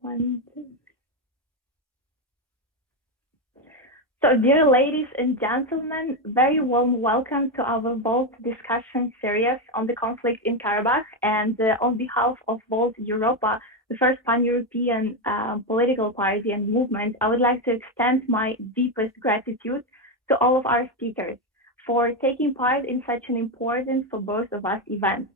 One, two. So, dear ladies and gentlemen, very warm welcome to our Volt discussion series on the conflict in Karabakh. And on behalf of Volt Europa, the first pan-European political party and movement, I would like to extend my deepest gratitude to all of our speakers for taking part in such an important for both of us event.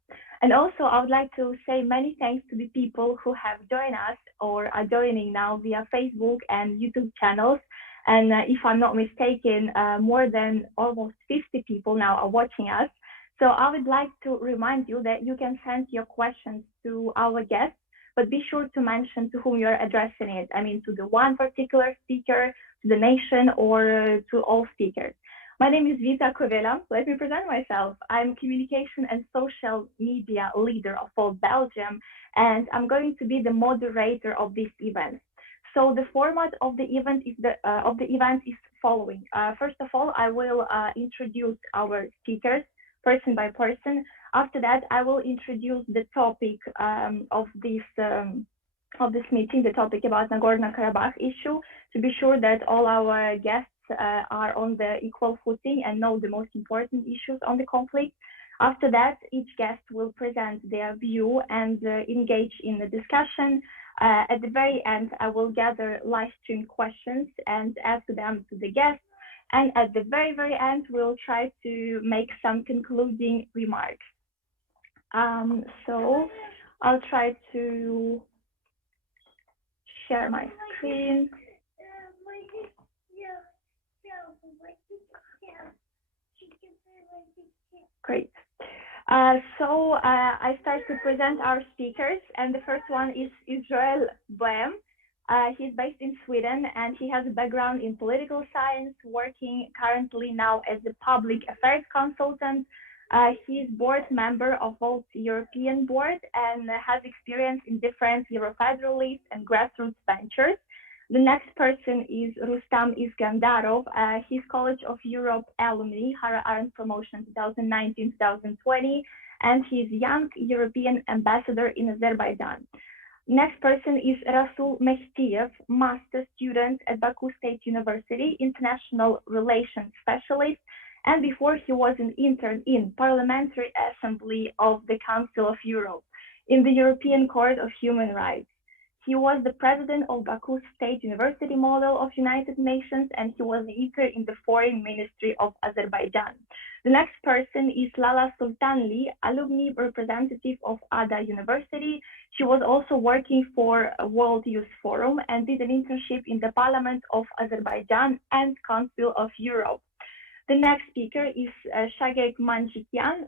And also, I would like to say many thanks to the people who have joined us or are joining now via Facebook and YouTube channels. And if I'm not mistaken, more than almost 50 people now are watching us. So I would like to remind you that you can send your questions to our guests, but be sure to mention to whom you're addressing it. I mean, to the one particular speaker, to the nation, or to all speakers. My name is Vita Kovela. Let me present myself. I'm communication and social media leader of Volt Belgium, and I'm going to be the moderator of this event. So the format of the event is following. First of all, I will introduce our speakers person by person. After that, I will introduce the topic of this meeting, the topic about Nagorno-Karabakh issue, to be sure that all our guests are on the equal footing and know the most important issues on the conflict. After that, each guest will present their view and engage in the discussion. At the very end, I will gather live stream questions and ask them to the guests. And at the very, very end, we'll try to make some concluding remarks. So I'll try to share my screen. Great. So I start to present our speakers, and the first one is Israel Boehme. He's based in Sweden, and he has a background in political science, working currently now as a public affairs consultant. He's board member of Volt European Board and has experience in different Eurofederalist and grassroots ventures. The next person is Rustam Isgandarov. He's College of Europe alumni, Hara Arendt promotion 2019-2020, and he's Young European Ambassador in Azerbaijan. Next person is Rasul Mehtiev, master student at Baku State University, international relations specialist, and before he was an intern in Parliamentary Assembly of the Council of Europe in the European Court of Human Rights. He was the president of Baku State University Model of United Nations, and he was an intern in the Foreign Ministry of Azerbaijan. The next person is Lala Sultanli, alumni representative of Ada University. She was also working for World Youth Forum and did an internship in the Parliament of Azerbaijan and Council of Europe. The next speaker is Shageg Manjikyan.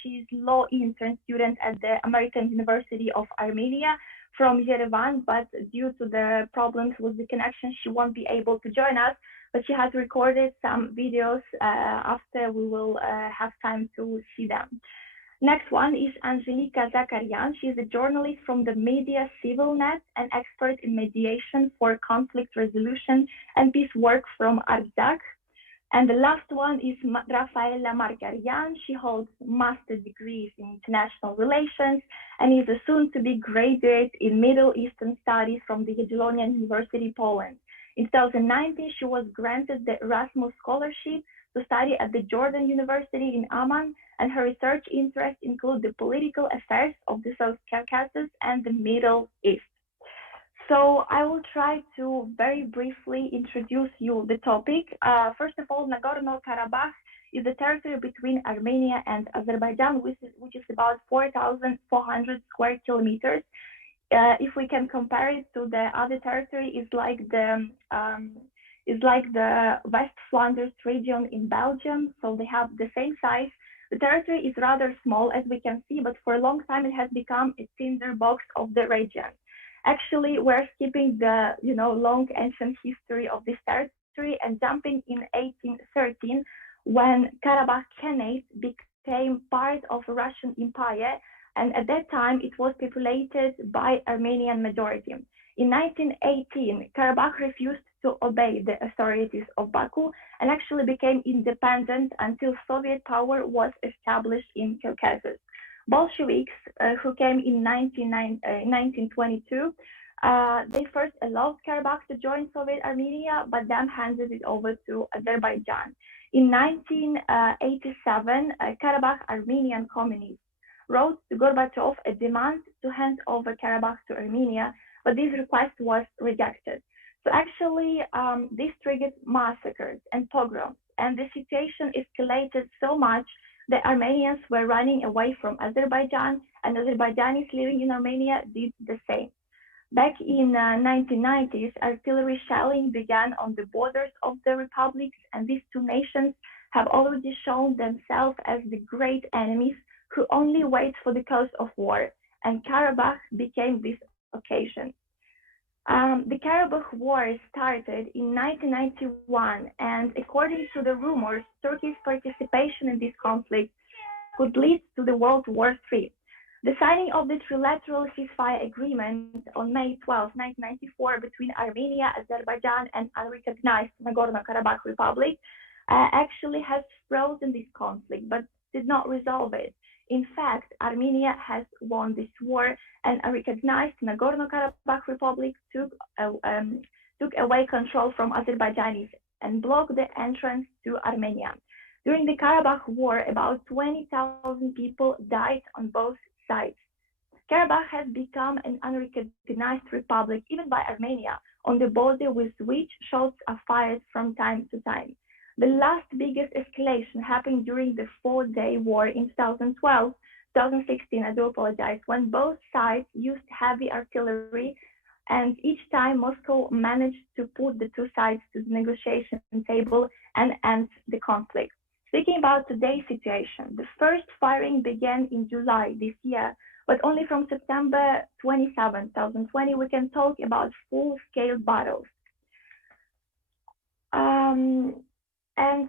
She's law intern student at the American University of Armenia from Yerevan, but due to the problems with the connection, she won't be able to join us, but she has recorded some videos after we will have time to see them. Next one is Anxelika Zakaryan. She's a journalist from the Media Civil Net and expert in mediation for conflict resolution and peace work from Artsakh. And the last one is Rafaella Margaryan. She holds master's degrees in international relations and is a soon-to-be graduate in Middle Eastern Studies from the Jagiellonian University, Poland. In 2019, she was granted the Erasmus Scholarship to study at the Jordan University in Amman, and her research interests include the political affairs of the South Caucasus and the Middle East. So I will try to very briefly introduce you the topic. First of all, Nagorno-Karabakh is the territory between Armenia and Azerbaijan, which is about 4,400 square kilometers. If we can compare it to the other territory, it's like the West Flanders region in Belgium. So they have the same size. The territory is rather small, as we can see, but for a long time it has become a tinderbox of the region. Actually, we're skipping the long ancient history of this territory and jumping in 1813 when Karabakh Khanate became part of the Russian Empire, and at that time it was populated by Armenian majority. In 1918, Karabakh refused to obey the authorities of Baku and actually became independent until Soviet power was established in Caucasus. Bolsheviks, who came in 1922, They first allowed Karabakh to join Soviet Armenia, but then handed it over to Azerbaijan. In 1987, Karabakh Armenian communists wrote to Gorbachev a demand to hand over Karabakh to Armenia, but this request was rejected. So actually, this triggered massacres and pogroms, and the situation escalated so much that Armenians were running away from Azerbaijan, and Azerbaijanis living in Armenia did the same. Back in 1990s, artillery shelling began on the borders of the republics, and these two nations have already shown themselves as the great enemies who only wait for the cause of war, and Karabakh became this occasion. The Karabakh War started in 1991, and according to the rumors, Turkey's participation in this conflict could lead to the World War III. The signing of the trilateral ceasefire agreement on May 12, 1994, between Armenia, Azerbaijan, and unrecognized Nagorno-Karabakh Republic actually has frozen this conflict, but did not resolve it. In fact, Armenia has won this war, and a recognized Nagorno-Karabakh Republic took away control from Azerbaijanis and blocked the entrance to Armenia. During the Karabakh War, about 20,000 people died on both sides. Karabakh has become an unrecognized republic, even by Armenia, on the border with which shots are fired from time to time. The last biggest escalation happened during the four-day war in 2012, 2016, I do apologize, when both sides used heavy artillery, and each time Moscow managed to put the two sides to the negotiation table and end the conflict. Speaking about today's situation, the first firing began in July this year, but only from September 27, 2020, we can talk about full-scale battles. And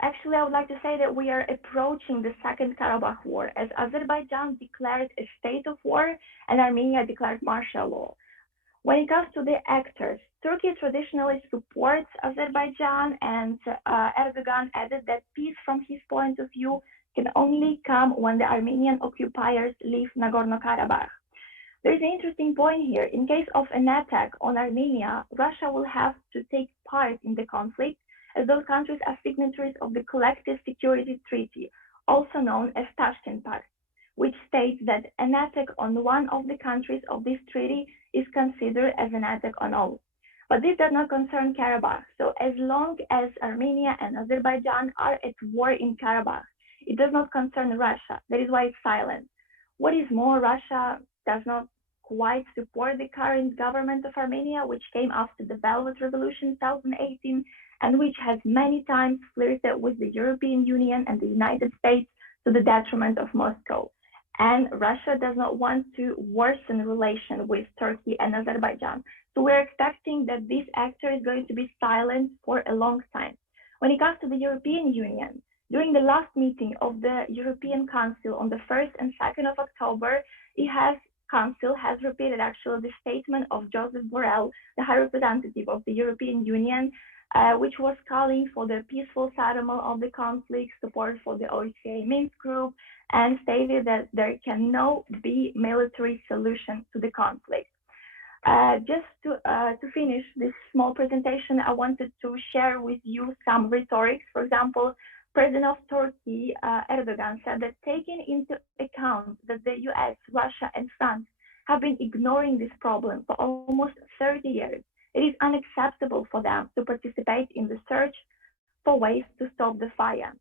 actually, I would like to say that we are approaching the Second Karabakh War, as Azerbaijan declared a state of war and Armenia declared martial law. When it comes to the actors, Turkey traditionally supports Azerbaijan, and Erdogan added that peace from his point of view can only come when the Armenian occupiers leave Nagorno-Karabakh. There is an interesting point here. In case of an attack on Armenia, Russia will have to take part in the conflict, as those countries are signatories of the Collective Security Treaty, also known as Tashkent Pact, which states that an attack on one of the countries of this treaty is considered as an attack on all. But this does not concern Karabakh. So as long as Armenia and Azerbaijan are at war in Karabakh, it does not concern Russia. That is why it's silent. What is more, Russia does not quite support the current government of Armenia, which came after the Velvet Revolution in 2018, and which has many times flirted with the European Union and the United States to the detriment of Moscow. And Russia does not want to worsen relations with Turkey and Azerbaijan. So we're expecting that this actor is going to be silent for a long time. When it comes to the European Union, during the last meeting of the European Council on the 1st and 2nd of October, Council has repeated actually the statement of Joseph Borrell, the High Representative of the European Union, which was calling for the peaceful settlement of the conflict, support for the OSCE Minsk group, and stated that there can no be military solution to the conflict. Just to finish this small presentation, I wanted to share with you some rhetorics. For example, President of Turkey, Erdogan, said that taking into account that the US, Russia, and France have been ignoring this problem for almost 30 years, it is unacceptable for them to participate in the search for ways to stop the fire.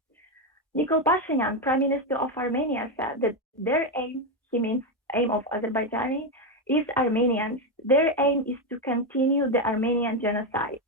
Nikol Pashinyan, Prime Minister of Armenia, said that their aim, he means aim of Azerbaijani, is Armenians. Their aim is to continue the Armenian genocide.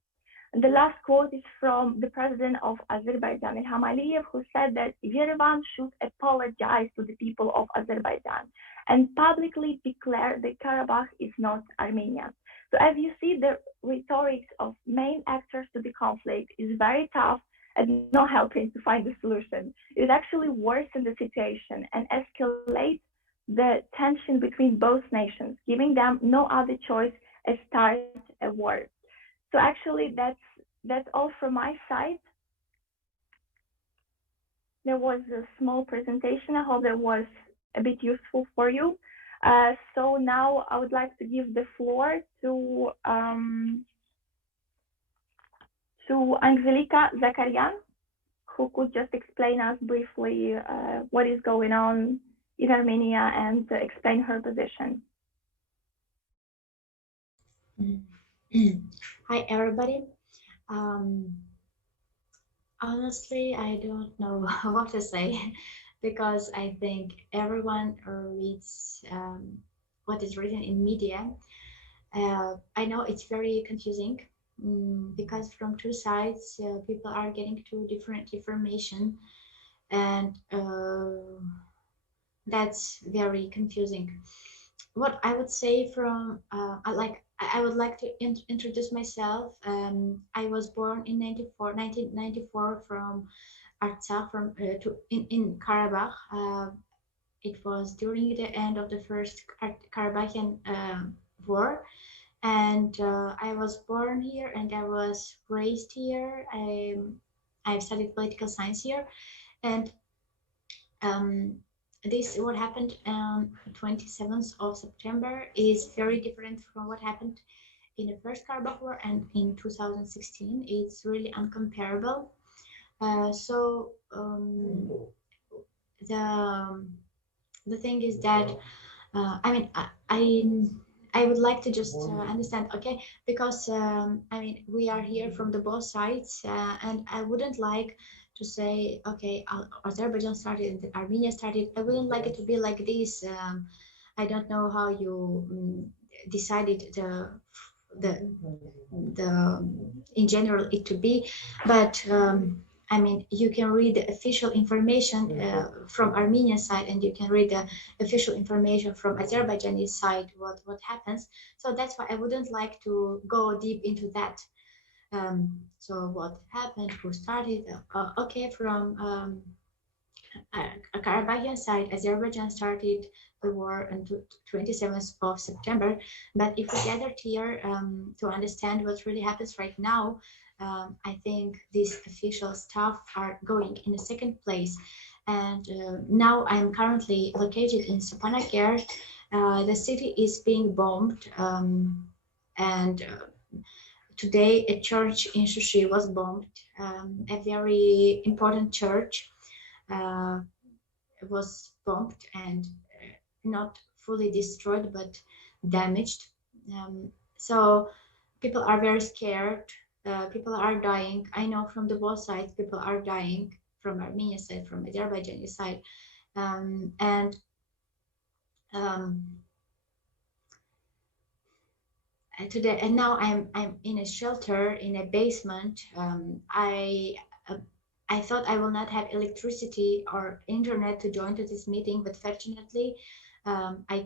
And the last quote is from the president of Azerbaijan, Ilham Aliyev, who said that Yerevan should apologize to the people of Azerbaijan and publicly declare that Karabakh is not Armenia. So as you see, the rhetoric of main actors to the conflict is very tough and not helping to find a solution. It actually worsens the situation and escalates the tension between both nations, giving them no other choice as start a war. So actually, that's all from my side. There was a small presentation. I hope that was a bit useful for you. So now I would like to give the floor to Anxelika Zakaryan, who could just explain us briefly what is going on in Armenia and explain her position. Hi, everybody. Honestly, I don't know what to say because I think everyone reads what is written in media. I know it's very confusing because from two sides, people are getting two different information, and that's very confusing. What I would say from I would like to introduce myself. I was born in 1994 from Artsakh, from in Karabakh. It was during the end of the first Karabachian war, and I was born here and I was raised here. I've studied political science here, and um, this what happened on 27th of September is very different from what happened in the first Karabakh War and in 2016. It's really uncomparable. So the thing is that I mean I would like to just understand, okay, because I mean we are here from the both sides, and I wouldn't like to say, okay, Azerbaijan started and Armenia started. I wouldn't like it to be like this. I don't know how you decided the the in general it to be, but I mean, you can read the official information from Armenian side, and you can read the official information from Azerbaijani side. What happens? So that's why I wouldn't like to go deep into that. So what happened? Who started? Okay, from Karabakhian side, Azerbaijan started the war on 27th of September. But if we gathered here to understand what really happens right now, I think these official staff are going in the second place. And now I'm currently located in Sapanaker. The city is being bombed, and today a church in Shushi was bombed, a very important church. Was bombed and not fully destroyed but damaged. So people are very scared. People are dying. I know from the both sides people are dying, from Armenia side, from Azerbaijani side, and um, today and now I'm in a shelter in a basement. Uh, I thought I will not have electricity or internet to join to this meeting, but fortunately I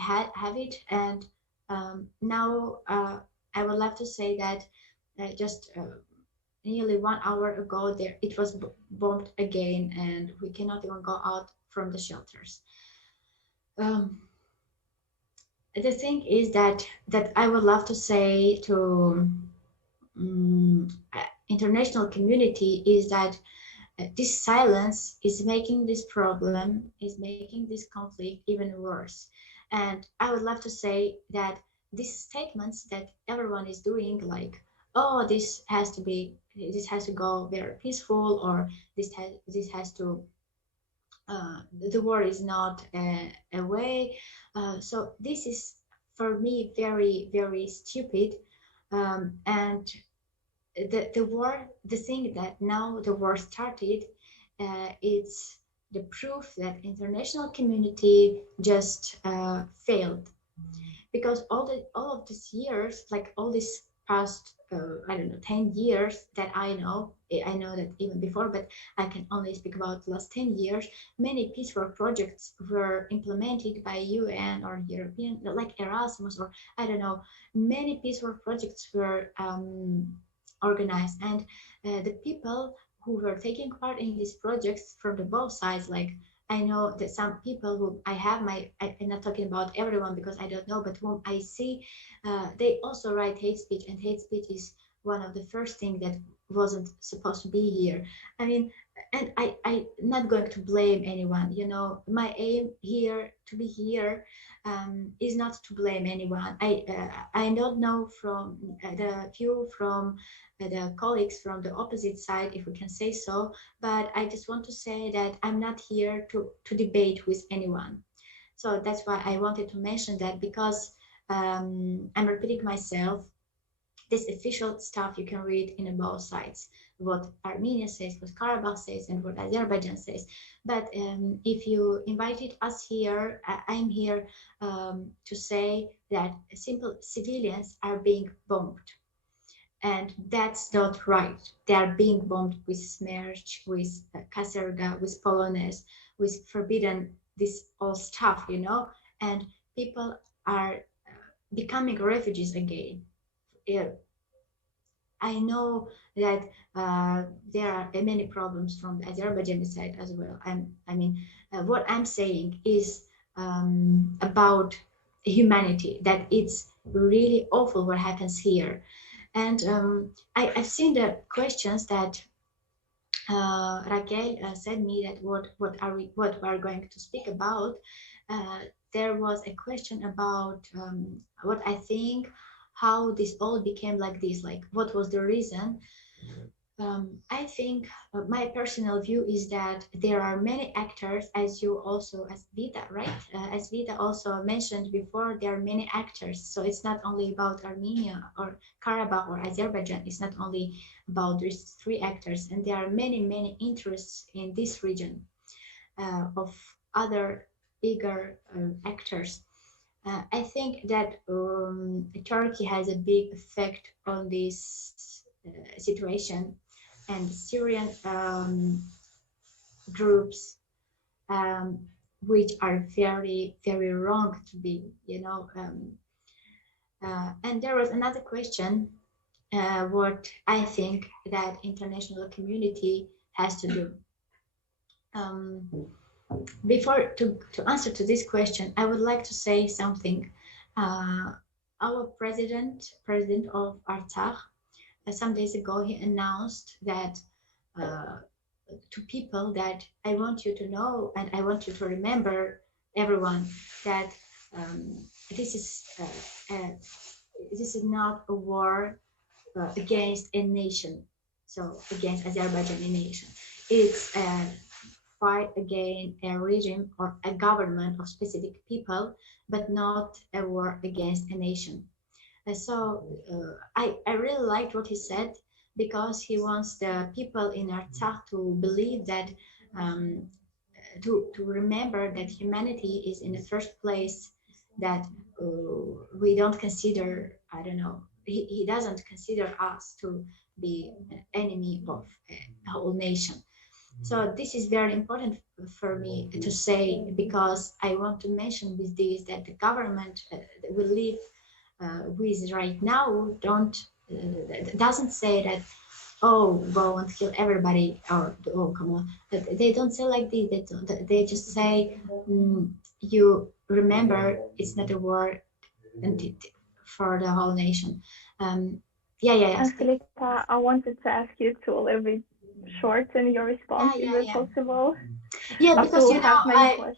have it, and now I would love to say that just nearly 1 hour ago there it was bombed again, and we cannot even go out from the shelters. Um, the thing is that I would love to say to international community is that this silence is making this problem, is making this conflict even worse. And I would love to say that these statements that everyone is doing, like, oh, this has to go very peaceful, or this has to the war is not a way. So this is for me very very stupid, and the war, the thing that now the war started, it's the proof that international community just failed, because all of these years, like all these past I don't know 10 years that I know that even before, but I can only speak about the last 10 years. Many peace work projects were implemented by UN or European, like Erasmus, or I don't know, many peace work projects were organized, and the people who were taking part in these projects from the both sides, like I know that some people who I'm not talking about everyone because I don't know, but whom I see, they also write hate speech, and hate speech is one of the first things that wasn't supposed to be here. I mean, and I'm not going to blame anyone. You know, my aim here to be here is not to blame anyone. I don't know from the view from the colleagues from the opposite side, if we can say so, but I just want to say that I'm not here to debate with anyone. So that's why I wanted to mention that, because I'm repeating myself. This official stuff you can read in both sides, what Armenia says, what Karabakh says, and what Azerbaijan says. But if you invited us here, I'm here to say that simple civilians are being bombed. And that's not right. They are being bombed with Smerch, with Kaserga, with Polonez, with forbidden this all stuff, you know, and people are becoming refugees again. I know that there are many problems from the Azerbaijani side as well. What I'm saying is about humanity, that it's really awful what happens here. And I've seen the questions that Raquel said me that what we are going to speak about. There was a question about what I think, how this all became like this, like what was the reason. I think my personal view is that there are many actors, as Vita, right? As Vita also mentioned before, there are many actors. So it's not only about Armenia or Karabakh or Azerbaijan. It's not only about these three actors, and there are many interests in this region of other bigger actors. I think that Turkey has a big effect on this situation, and Syrian groups, which are very wrong to be, you know. And there was another question, what I think that international community has to do. Before to answer to this question, I would like to say something. Our president of Artsakh, some days ago, he announced that to people that I want you to know, and I want you to remember, everyone, that this is not a war against a nation, so against Azerbaijani nation. It's a fight against a regime or a government of specific people, but not a war against a nation. So I really liked what he said, because he wants the people in Artsakh to believe that, to remember that humanity is in the first place, that we don't consider, I don't know, he doesn't consider us to be an enemy of a whole nation. So this is very important for me to say, because I want to mention with this that the government we live with right now doesn't say that, oh, go and kill everybody, or oh, come on. They don't say like this. They just say, you remember, it's not a war for the whole nation. Anxelika, I wanted to ask you to a little bit shorten your response. Is it possible? Yeah, because you know,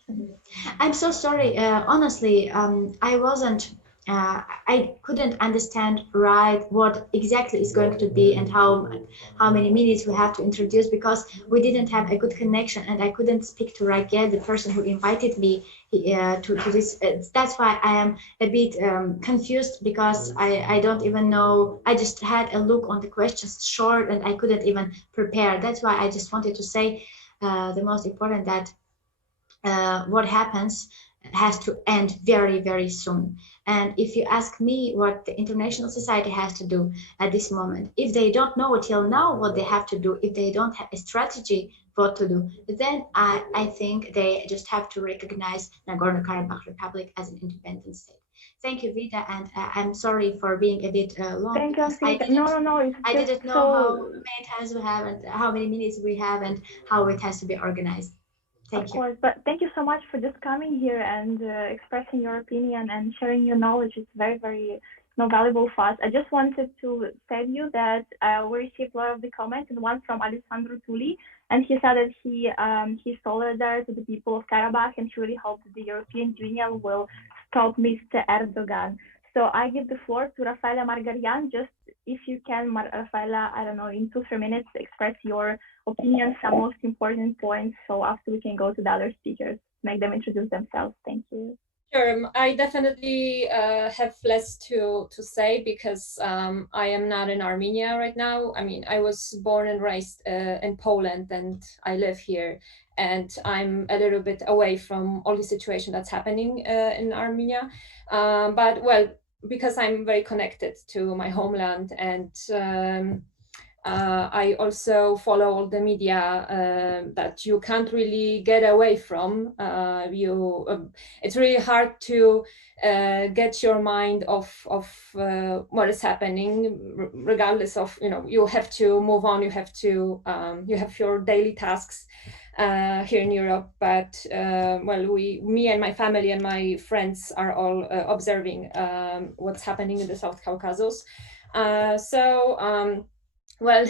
I'm so sorry. Honestly, I wasn't. I couldn't understand right what exactly is going to be and how many minutes we have to introduce, because we didn't have a good connection, and I couldn't speak to Raquel, the person who invited me to this. That's why I am a bit confused, because I don't even know. I just had a look on the questions short, and I couldn't even prepare. That's why I just wanted to say the most important, that what happens has to end very soon. And if you ask me what the international society has to do at this moment, if they don't know till now what they have to do, if they don't have a strategy what to do, then I think they just have to recognize Nagorno-Karabakh Republic as an independent state. Thank you, Vita, and I'm sorry for being a bit long. Thank you. No. I didn't know how many times we have and how many minutes we have and how it has to be organized. Of course, but thank you so much for just coming here and expressing your opinion and sharing your knowledge. It's very no valuable thoughts. I just wanted to tell you that we received a lot of the comments, and one from Alessandro Tulli, and he said that he's solidarity to the people of Karabakh, and he really hopes the European Union will stop Mr. Erdogan. So I give the floor to Rafaella Margaryan. Just if you can, Rafaella, I don't know, in 2-3 minutes, express your opinion, some most important points. So after we can go to the other speakers, make them introduce themselves. Thank you. Sure, I definitely have less to say because I am not in Armenia right now. I mean, I was born and raised in Poland, and I live here, and I'm a little bit away from all the situation that's happening in Armenia. But well, because I'm very connected to my homeland, and I also follow all the media that you can't really get away from. It's really hard to get your mind off what is happening, regardless of, you have to move on. You have to you have your daily tasks here in Europe. But well, me and my family and my friends are all observing what's happening in the South Caucasus. Well,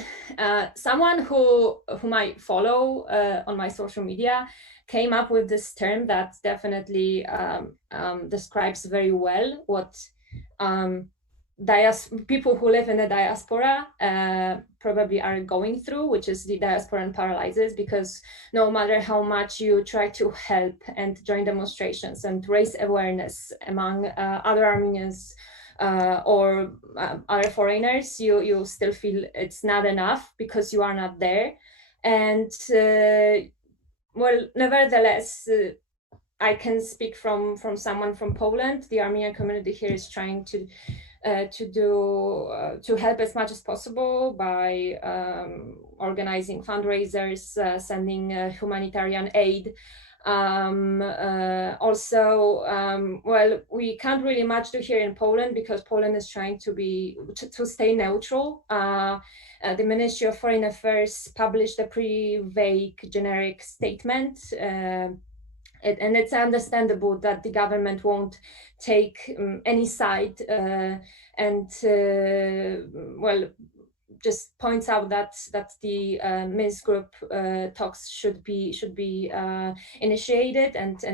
someone whom I follow on my social media came up with this term that definitely describes very well what people who live in the diaspora probably are going through, which is the diasporan paralysis, because no matter how much you try to help and join demonstrations and raise awareness among other Armenians or other foreigners, you still feel it's not enough because you are not there. And well, nevertheless, I can speak from someone from Poland. The Armenian community here is trying to help as much as possible by organizing fundraisers, sending humanitarian aid. Well, we can't really much do here in Poland because Poland is trying to stay neutral. The Ministry of Foreign Affairs published a pretty vague, generic statement, and it's understandable that the government won't take any side, and well, just points out that the Minsk group talks should be initiated and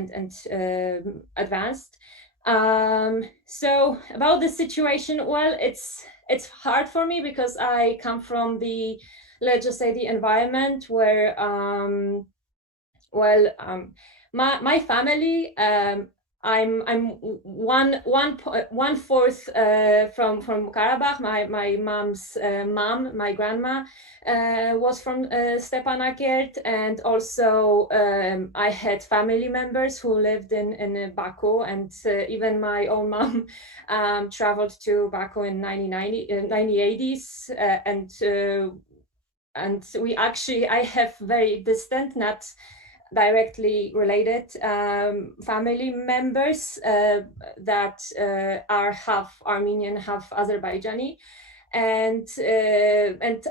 advanced. So about the situation, well, it's hard for me because I come from the, let's just say, the environment where my family, I'm 1/4 from Karabakh. My mom's mom, my grandma, was from Stepanakert, and also I had family members who lived in Baku, and even my own mom traveled to Baku in 1980s, and I have very distant, not directly related family members that are half Armenian, half Azerbaijani, and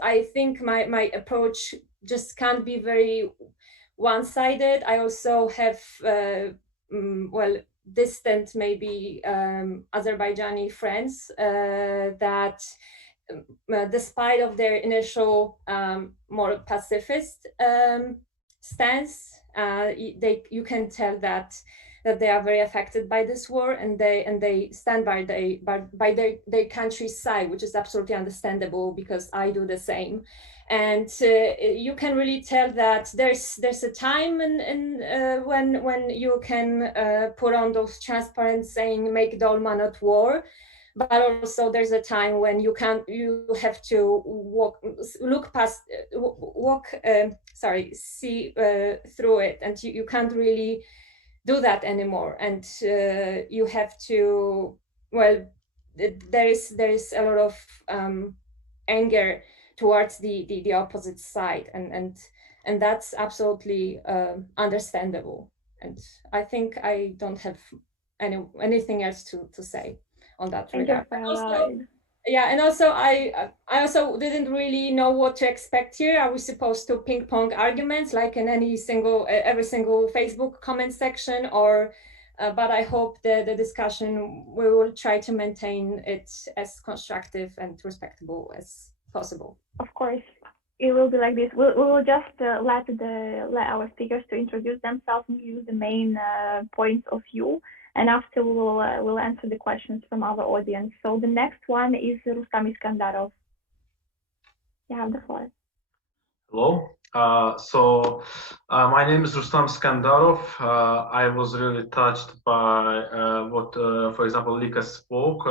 I think my approach just can't be very one-sided. I also have well, distant maybe Azerbaijani friends that despite of their initial more pacifist stance, you can tell that they are very affected by this war, and they stand by their country's side, which is absolutely understandable because I do the same. And you can really tell that there's a time when you can put on those transparents saying "Make Dolma, not war." But also there's a time when you have to see through it, and you can't really do that anymore. And you have to, well, there is a lot of anger towards the opposite side, and that's absolutely understandable. And I think I don't have anything else to say on that regard. And also I also didn't really know what to expect here. Are we supposed to ping pong arguments like in every single Facebook comment section, or but I hope that the discussion, we will try to maintain it as constructive and respectable as possible. Of course, it will be like this. We will just let our speakers to introduce themselves and use the main points of view, and after we'll answer the questions from our audience. So the next one is Rustam Isgandarov. You have the floor. Hello. My name is Rustam Isgandarov. I was really touched by what, for example, Lika spoke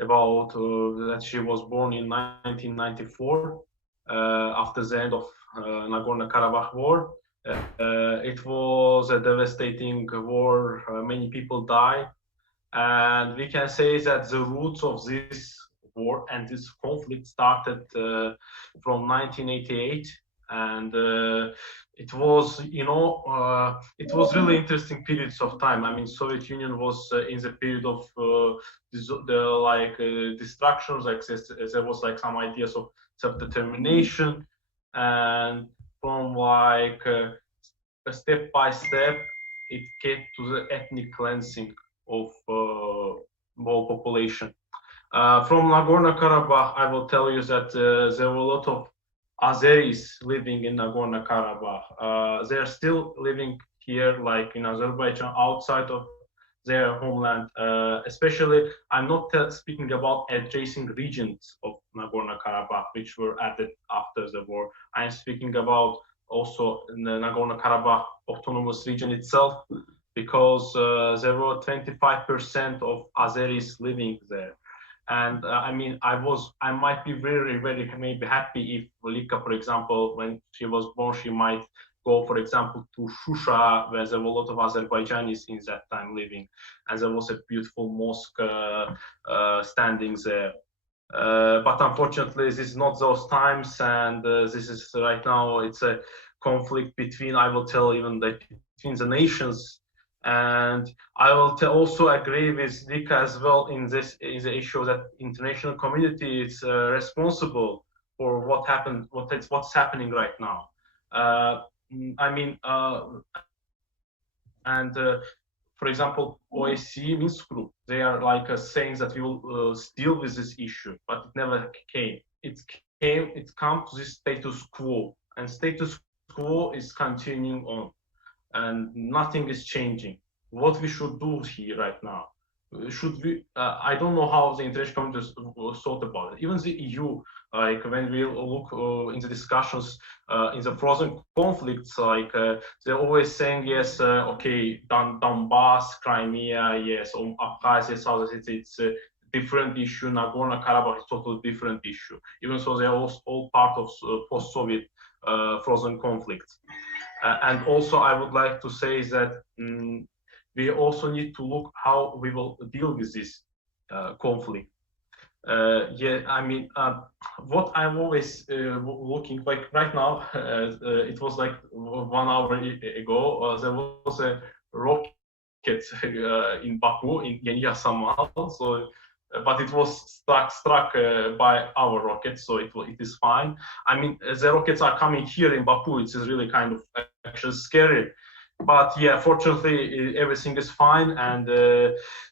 about that she was born in 1994 after the end of Nagorno-Karabakh war. It was a devastating war. Many people died, and we can say that the roots of this war and this conflict started from 1988. And it was, it was really interesting periods of time. I mean, Soviet Union was in the period of destruction. There was some ideas of self-determination, and from step by step, it came to the ethnic cleansing of whole population. From Nagorno-Karabakh, I will tell you that there were a lot of Azeris living in Nagorno-Karabakh. They are still living here, like in Azerbaijan, outside of their homeland. Especially, I'm not speaking about adjacent regions of Nagorno-Karabakh, which were added after the war. I'm speaking about also the Nagorno-Karabakh autonomous region itself, because there were 25% of Azeris living there. And I mean, I might be very, very maybe happy if Lika, for example, when she was born, she might go, for example, to Shusha, where there were a lot of Azerbaijanis in that time living, and there was a beautiful mosque standing there. But unfortunately, this is not those times, and this is right now, it's a conflict between, I will tell even between the nations. And I will also agree with Lika as well in the issue that international community is responsible for what happened, what's happening right now. For example, OSCE Minsk group, they are saying that we will deal with this issue, but it never came. It come to this status quo, and status quo is continuing on. And nothing is changing. What we should do here right now? Should we? I don't know how the international community thought about it. Even the EU, when we look in the discussions in the frozen conflicts, they're always saying yes, okay, Donbass, Crimea, yes, Abkhazia, South Ossetia, it's a different issue. Nagorno-Karabakh is a totally different issue. Even so, they're all part of post-Soviet frozen conflicts. And also, I would like to say that we also need to look how we will deal with this conflict. What I'm always looking like right now, it was like 1 hour ago, there was a rocket in Baku, in Yeni Yasamal, but it was struck by our rocket, so it is fine. I mean, the rockets are coming here in Baku. It is really kind of actually scary. But yeah, fortunately, everything is fine, and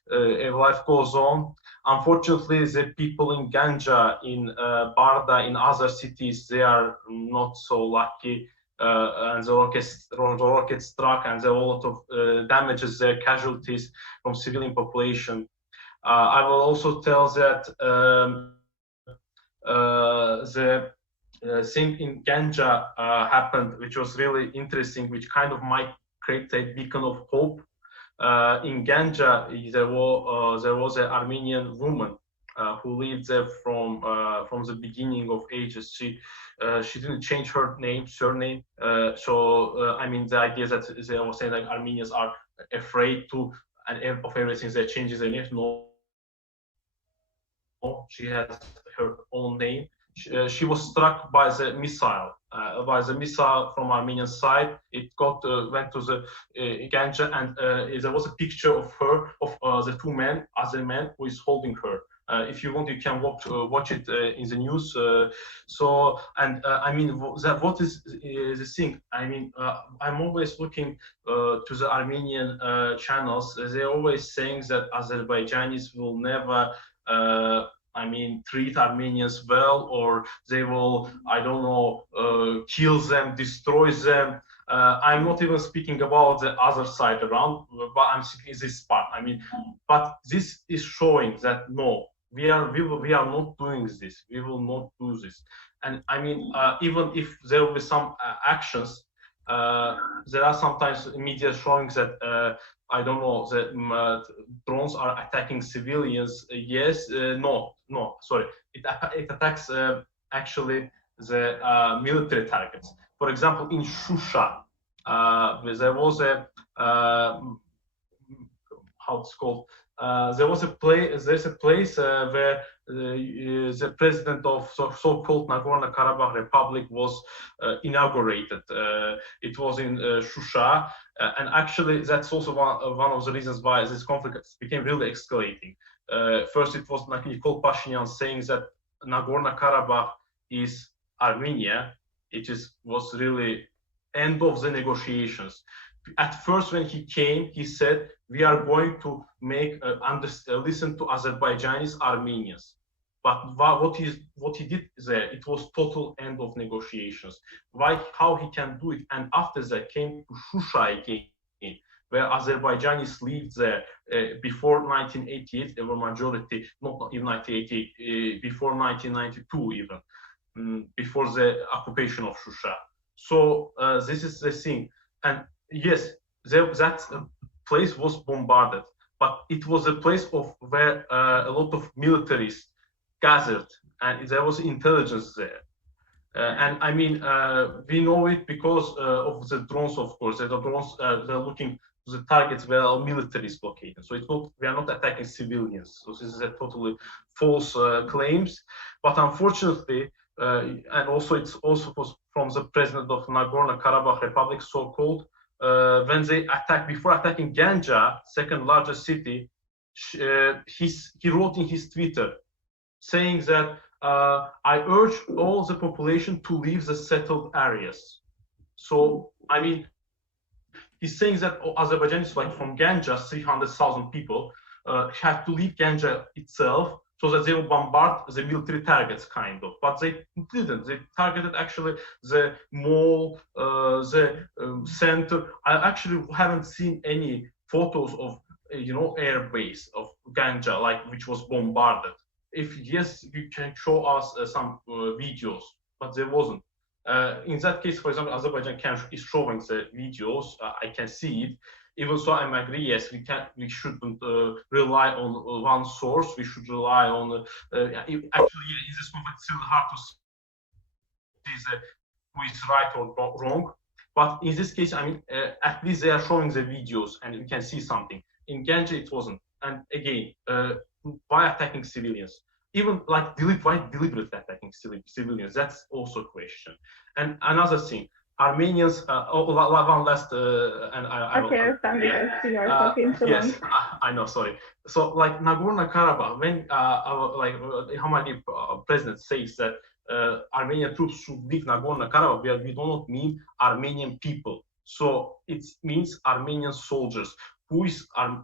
life goes on. Unfortunately, the people in Ganja, in Barda, in other cities, they are not so lucky. And the rocket struck, and there were a lot of damages there, casualties from civilian population. I will also tell that the thing in Ganja happened, which was really interesting, which kind of might create a beacon of hope. In Ganja, there was an Armenian woman who lived there from the beginning of ages. She didn't change her surname. I mean, the idea that they were saying like Armenians are afraid of everything that changes their name. No, she has her own name. She was struck by the missile from Armenian side. It went to the Ganja, and there was a picture of her, of the two men, other men, who is holding her. If you want, you can watch it in the news. I mean, what is the thing? I mean, I'm always looking to the Armenian channels. They're always saying that Azerbaijanis will never I mean, treat Armenians well, or they will, I don't know, kill them, destroy them. I'm not even speaking about the other side around, but I'm speaking this part. I mean, but this is showing that no, we are not doing this. We will not do this. And I mean, even if there will be some actions, there are sometimes media showing that I don't know, the drones are attacking civilians. Yes, no, sorry. It attacks actually the military targets. For example, in Shusha, there was a how it's called. There's a place where the president of so-called Nagorno-Karabakh Republic was inaugurated. It was in Shusha, and actually that's also one of the reasons why this conflict became really escalating. First, it was Nikol Pashinyan saying that Nagorno-Karabakh is Armenia. It was really end of the negotiations. At first, when he came, he said, we are going to make listen to Azerbaijanis, Armenians. But what he did there, it was total end of negotiations. How he can do it? And after that came to Shusha again, where Azerbaijanis lived there before 1988. There were majority, not even 1988, before 1992 even, before the occupation of Shusha. So this is the thing. And yes, that place was bombarded, but it was a place where a lot of militaries gathered, and there was intelligence there. And I mean, we know it because of the drones, of course. The drones, they're looking to the targets where our military is located. So we are not attacking civilians. So this is a totally false claims. But unfortunately, and also it's also from the president of Nagorno-Karabakh Republic, so-called, when they attacked, before attacking Ganja, second largest city, he wrote in his Twitter saying that I urge all the population to leave the settled areas. So, I mean, he's saying that Azerbaijanis, like from Ganja, 300,000 people, had to leave Ganja itself so that they will bombard the military targets, kind of. But they didn't. They targeted actually the mall, the center. I actually haven't seen any photos of, air base of Ganja, like which was bombarded. If yes, you can show us some videos, but there wasn't. In that case, for example, Azerbaijan is showing the videos. I can see it. Even so, I agree. Yes, we shouldn't rely on one source. We should rely on. Actually, in this moment, it's still hard to see who is right or wrong. But in this case, I mean, at least they are showing the videos, and we can see something. In Ganja, it wasn't. And again, by attacking civilians, even like deliberately attacking civilians, that's also a question. And another thing. Armenians, one last, and okay, Rustam, because you are talking too long. Yes, I know, sorry. So, like Nagorno-Karabakh, when Hamadi president says that Armenian troops should leave Nagorno-Karabakh, we do not mean Armenian people. So it means Armenian soldiers who is not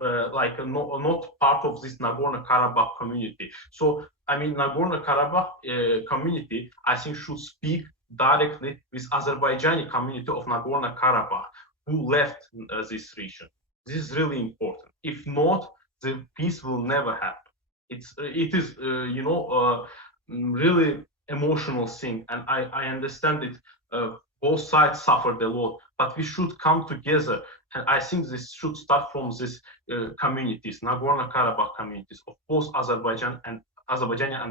part of this Nagorno-Karabakh community. So, I mean, Nagorno-Karabakh community, I think, should speak directly with Azerbaijani community of Nagorno-Karabakh who left this region. This is really important. If not, the peace will never happen. It is really emotional thing, and I understand it. Both sides suffered a lot, but we should come together, and I think this should start from these communities, Nagorno-Karabakh communities of both Azerbaijani and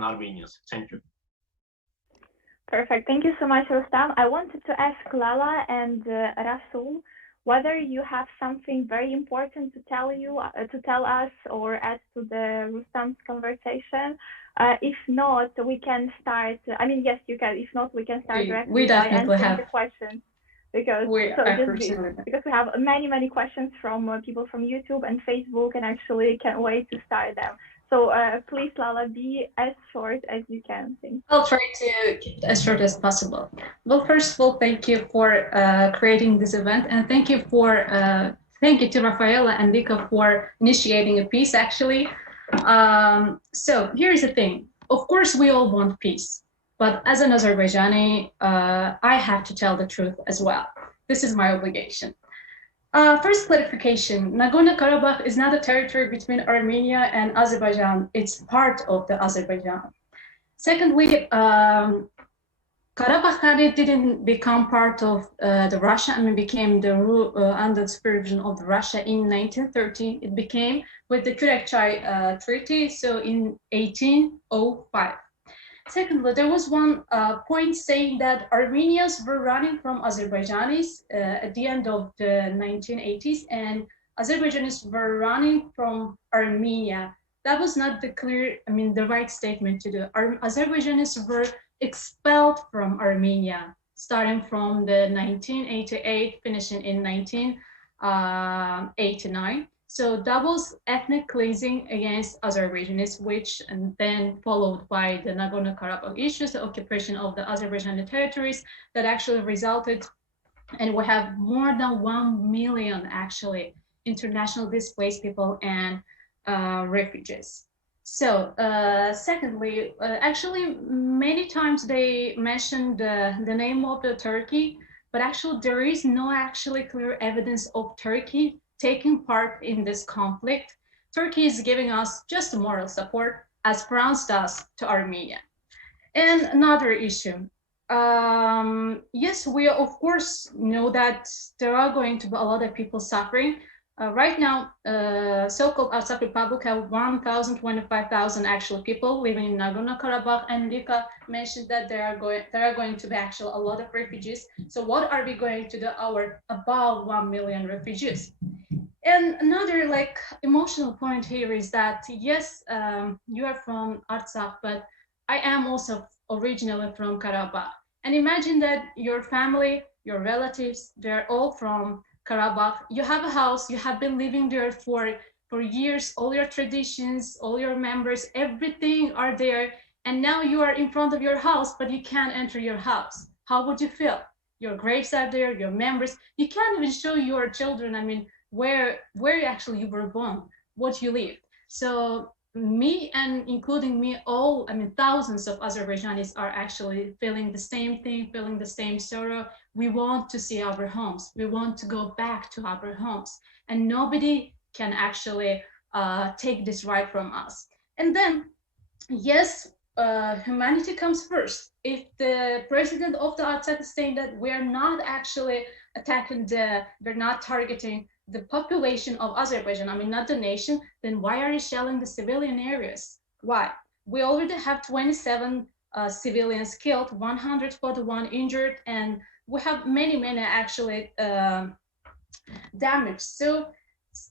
Armenians. Thank you. Perfect. Thank you so much, Rustam. I wanted to ask Lala and Rasul whether you have something very important to tell us or add to the Rustam's conversation. If not, we can start. I mean, yes, you can. If not, we can start directly we definitely by answering have the questions because we have many questions from people from YouTube and Facebook, and actually can't wait to start them. So please, Lala, be as short as you can. Thanks. I'll try to keep it as short as possible. Well, first of all, thank you for creating this event, and thank you to Rafaella and Vika for initiating a peace, actually. So here's the thing. Of course, we all want peace, but as an Azerbaijani, I have to tell the truth as well. This is my obligation. First clarification, Nagorno-Karabakh is not a territory between Armenia and Azerbaijan. It's part of the Azerbaijan. Secondly, Karabakh didn't become part of the Russia, became under the supervision of the Russia in 1913. It became with the Kürekçay Treaty, so in 1805. Secondly, there was one point saying that Armenians were running from Azerbaijanis at the end of the 1980s, and Azerbaijanis were running from Armenia. That was not the the right statement to do. Azerbaijanis were expelled from Armenia, starting from the 1988, finishing in 1989. So that was ethnic cleansing against Azerbaijanis, which and then followed by the Nagorno-Karabakh issues, the occupation of the Azerbaijani territories that actually resulted, and we have more than 1 million actually international displaced people and refugees. So secondly, actually many times they mentioned the name of the Turkey, but actually there is no actually clear evidence of Turkey taking part in this conflict. Turkey is giving us just moral support, as France does to Armenia. And another issue. Yes, we of course know that there are going to be a lot of people suffering. Right now, so-called Artsakh Republic have 1,025,000 actual people living in Nagorno-Karabakh, and Vika mentioned that there are going to be actually a lot of refugees. So what are we going to do our about 1 million refugees? And another emotional point here is that yes, you are from Artsakh, but I am also originally from Karabakh. And imagine that your family, your relatives, they're all from Karabakh. You have a house, you have been living there for years, all your traditions, all your members, everything are there. And now you are in front of your house, but you can't enter your house. How would you feel? Your graves are there, your members. You can't even show your children, where actually you were born, what you lived. So me, and including me, all, thousands of Azerbaijanis are actually feeling the same thing, feeling the same sorrow. We want to see our homes. We want to go back to our homes, and nobody can actually take this right from us. And then, yes, humanity comes first. If the president of the Artsakh is saying that we're not actually attacking we're not targeting the population of Azerbaijan, not the nation, then why are you shelling the civilian areas? Why? We already have 27 civilians killed, 141 injured, and we have many actually damaged. So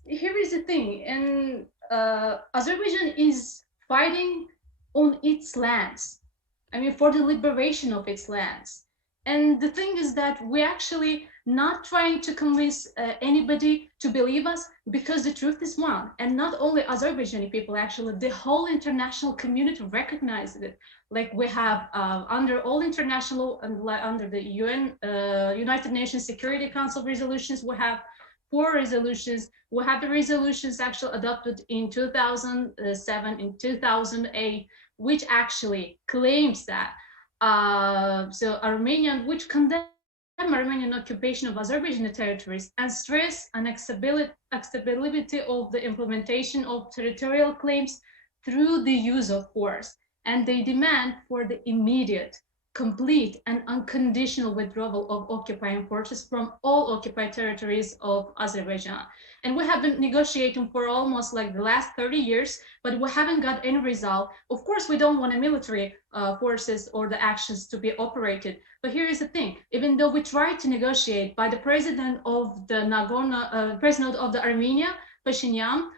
here is the thing, and Azerbaijan is fighting on its lands, for the liberation of its lands. And the thing is that we're actually not trying to convince anybody to believe us, because the truth is one. And not only Azerbaijani people, actually, the whole international community recognizes it. Like we have under all international, under the UN, United Nations Security Council resolutions, we have 4 resolutions. We have the resolutions actually adopted in 2007, in 2008, which actually claims that so Armenian, which condemn Armenian occupation of Azerbaijani territories and stress unacceptability of the implementation of territorial claims through the use of force. And they demand for the immediate, complete, and unconditional withdrawal of occupying forces from all occupied territories of Azerbaijan. And we have been negotiating for almost the last 30 years, but we haven't got any result. Of course, we don't want the military forces or the actions to be operated. But here is the thing: even though we tried to negotiate, by the president of the president of the Armenia, Pashinyan,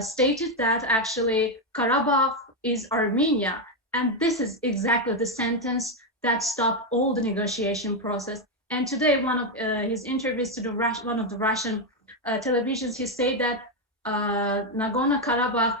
stated that actually Karabakh is Armenia, and this is exactly the sentence that stopped all the negotiation process. And today, one of his interviews to one of the Russian televisions, he said that Nagorno-Karabakh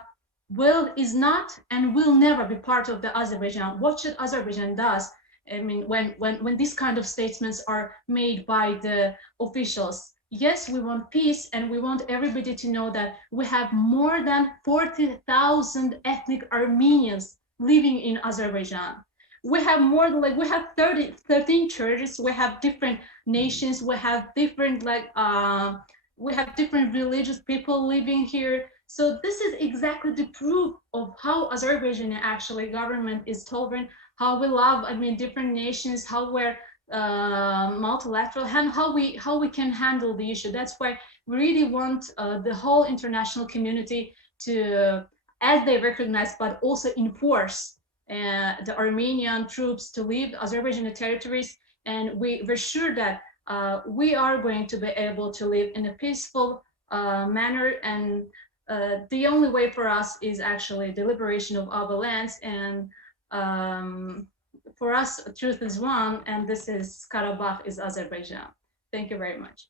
is not and will never be part of the Azerbaijan. What should Azerbaijan does? I mean, when these kind of statements are made by the officials, yes, we want peace and we want everybody to know that we have more than 40,000 ethnic Armenians living in Azerbaijan. We have more than we have 13 churches, we have different nations, we have different we have different religious people living here. So this is exactly the proof of how Azerbaijani actually government is tolerant, how we love, I mean, different nations, how we're multilateral, and how we can handle the issue. That's why we really want the whole international community to, as they recognize, but also enforce the Armenian troops to leave Azerbaijani territories. And we're sure that we are going to be able to live in a peaceful manner. And the only way for us is actually the liberation of our lands. And for us, truth is one, and this is Karabakh is Azerbaijan. Thank you very much.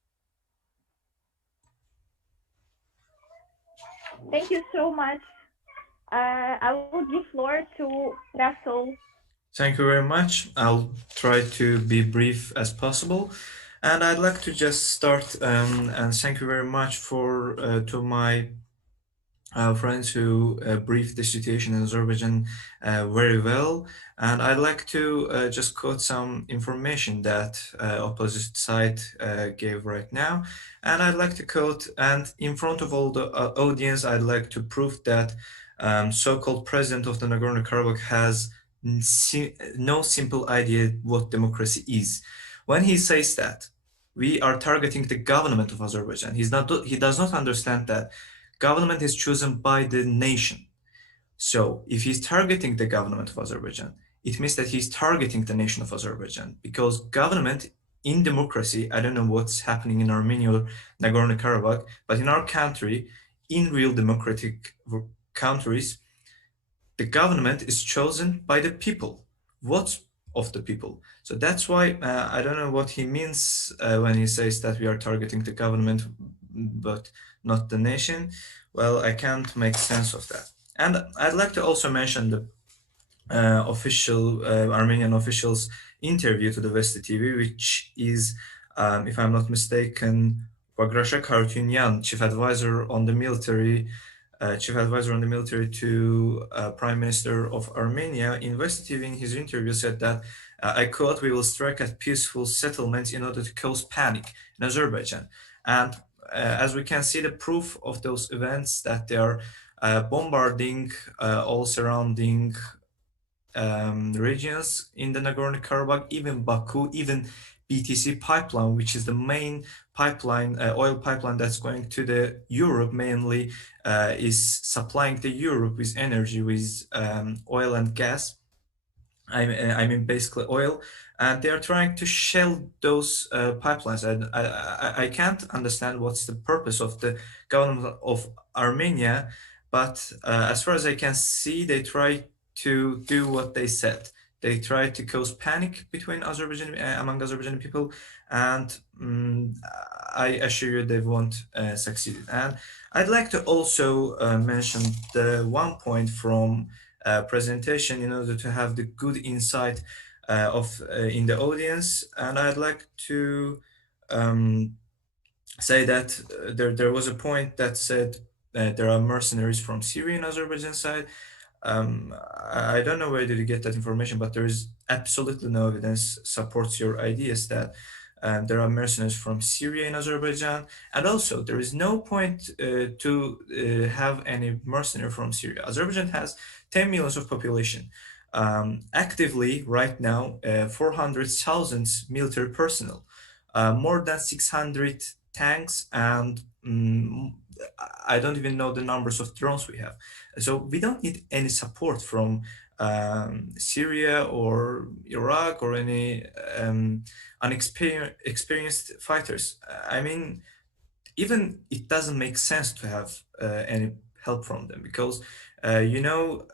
Thank you so much. I will give floor to Russell. Thank you very much. I'll try to be brief as possible. And I'd like to just start and thank you very much for to my friends who briefed the situation in Azerbaijan very well. And I'd like to just quote some information that opposite side gave right now. And I'd like to quote, and in front of all the audience, I'd like to prove that so-called president of the Nagorno-Karabakh has no simple idea what democracy is. When he says that we are targeting the government of Azerbaijan, he does not understand that government is chosen by the nation. So if he's targeting the government of Azerbaijan, it means that he's targeting the nation of Azerbaijan, because government in democracy, I don't know what's happening in Armenia or Nagorno-Karabakh, but in our country, in real democratic countries, the government is chosen by the people. What of the people? So that's why I don't know what he means when he says that we are targeting the government, but not the nation. Well, I can't make sense of that. And I'd like to also mention the official Armenian officials interview to the Vesti TV, which is, if I'm not mistaken, Bagrasha Karutyunyan, chief advisor on the military to Prime Minister of Armenia, in Vesti TV, in his interview said that, I quote, "We will strike at peaceful settlements in order to cause panic in Azerbaijan." And as we can see, the proof of those events, that they are bombarding all surrounding regions in the Nagorno-Karabakh, even Baku, even BTC pipeline, which is the main pipeline, oil pipeline that's going to the Europe, mainly is supplying the Europe with energy, with oil and gas. I mean basically oil, and they are trying to shell those pipelines. And I can't understand what's the purpose of the government of Armenia, but as far as I can see, they try to do what they said. They try to cause panic between among Azerbaijani people, and I assure you they won't succeed. And I'd like to also mention the one point from presentation in order to have the good insight in the audience. And I'd like to say that there was a point that said there are mercenaries from Syria and Azerbaijan side. I don't know where did you get that information, but there is absolutely no evidence supports your ideas that there are mercenaries from Syria and Azerbaijan. And also, there is no point to have any mercenary from Syria. Azerbaijan has 10 million of population. Actively, right now, 400,000 military personnel, more than 600 tanks, and I don't even know the numbers of drones we have. So we don't need any support from Syria or Iraq or any experienced fighters. I mean, even it doesn't make sense to have any help from them, because the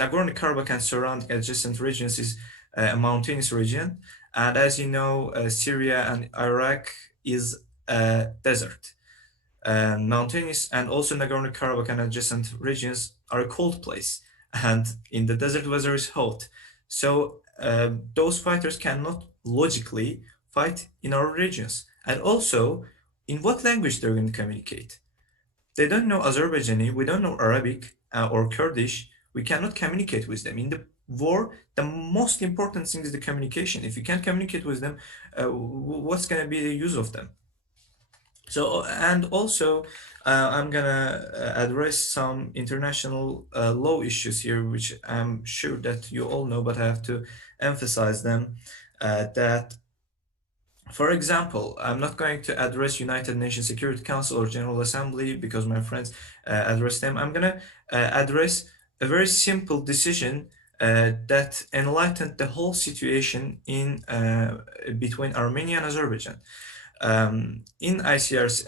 Nagorno-Karabakh and surrounding adjacent regions is a mountainous region, and as you know, Syria and Iraq is a desert. mountainous, and also Nagorno-Karabakh and adjacent regions are a cold place, and in the desert weather is hot. So those fighters cannot logically fight in our regions. And also, in what language they're going to communicate? They don't know Azerbaijani, we don't know Arabic or Kurdish, we cannot communicate with them. In the war, the most important thing is the communication. If you can't communicate with them, what's going to be the use of them? So, and also, I'm gonna address some international law issues here, which I'm sure that you all know, but I have to emphasize them. That, for example, I'm not going to address United Nations Security Council or General Assembly because my friends address them. I'm gonna address a very simple decision that enlightened the whole situation in between Armenia and Azerbaijan. In ICR's,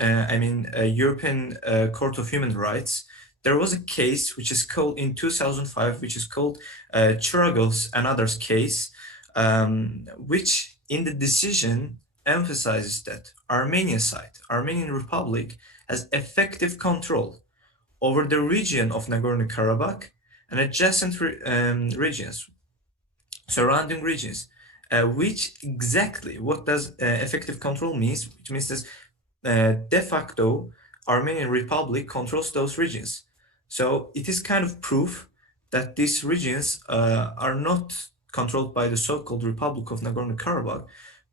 European Court of Human Rights, there was a case which is called in 2005, which is called Churagov's and others case, which in the decision emphasizes that Armenian side, Armenian Republic, has effective control over the region of Nagorno-Karabakh and adjacent regions, surrounding regions. Which exactly, what does effective control means? Which means that de facto Armenian Republic controls those regions. So it is kind of proof that these regions are not controlled by the so-called Republic of Nagorno-Karabakh,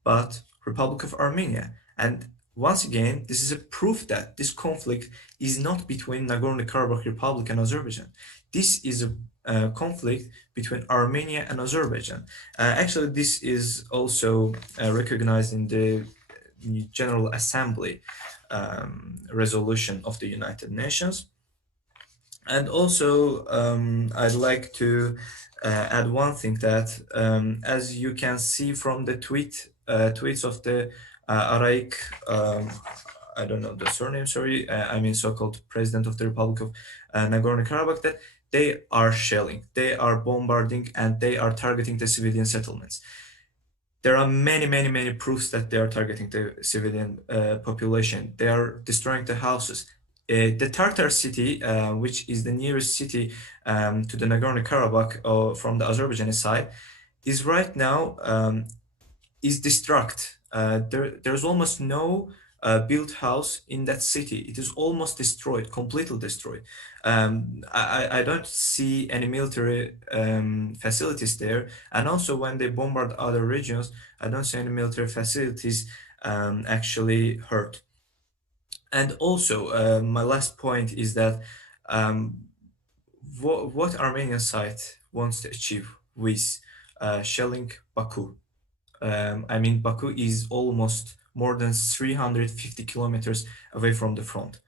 but Republic of Armenia. And once again, this is a proof that this conflict is not between Nagorno-Karabakh Republic and Azerbaijan. This is a conflict between Armenia and Azerbaijan. Actually, this is also recognized in the General Assembly resolution of the United Nations. And also, I'd like to add one thing that, as you can see from the tweets of the Araik, I don't know the surname, sorry, so-called president of the Republic of Nagorno-Karabakh, that they are shelling, they are bombarding, and they are targeting the civilian settlements. There are many proofs that they are targeting the civilian population. They are destroying the houses. The Tartar city, which is the nearest city to the Nagorno-Karabakh from the Azerbaijani side, is right now is destruct. There's almost no built house in that city. It is almost destroyed, completely destroyed. I don't see any military facilities there. And also when they bombard other regions, I don't see any military facilities actually hurt. And also, my last point is that what Armenian side wants to achieve with shelling Baku. Baku is almost more than 350 kilometers away from the front.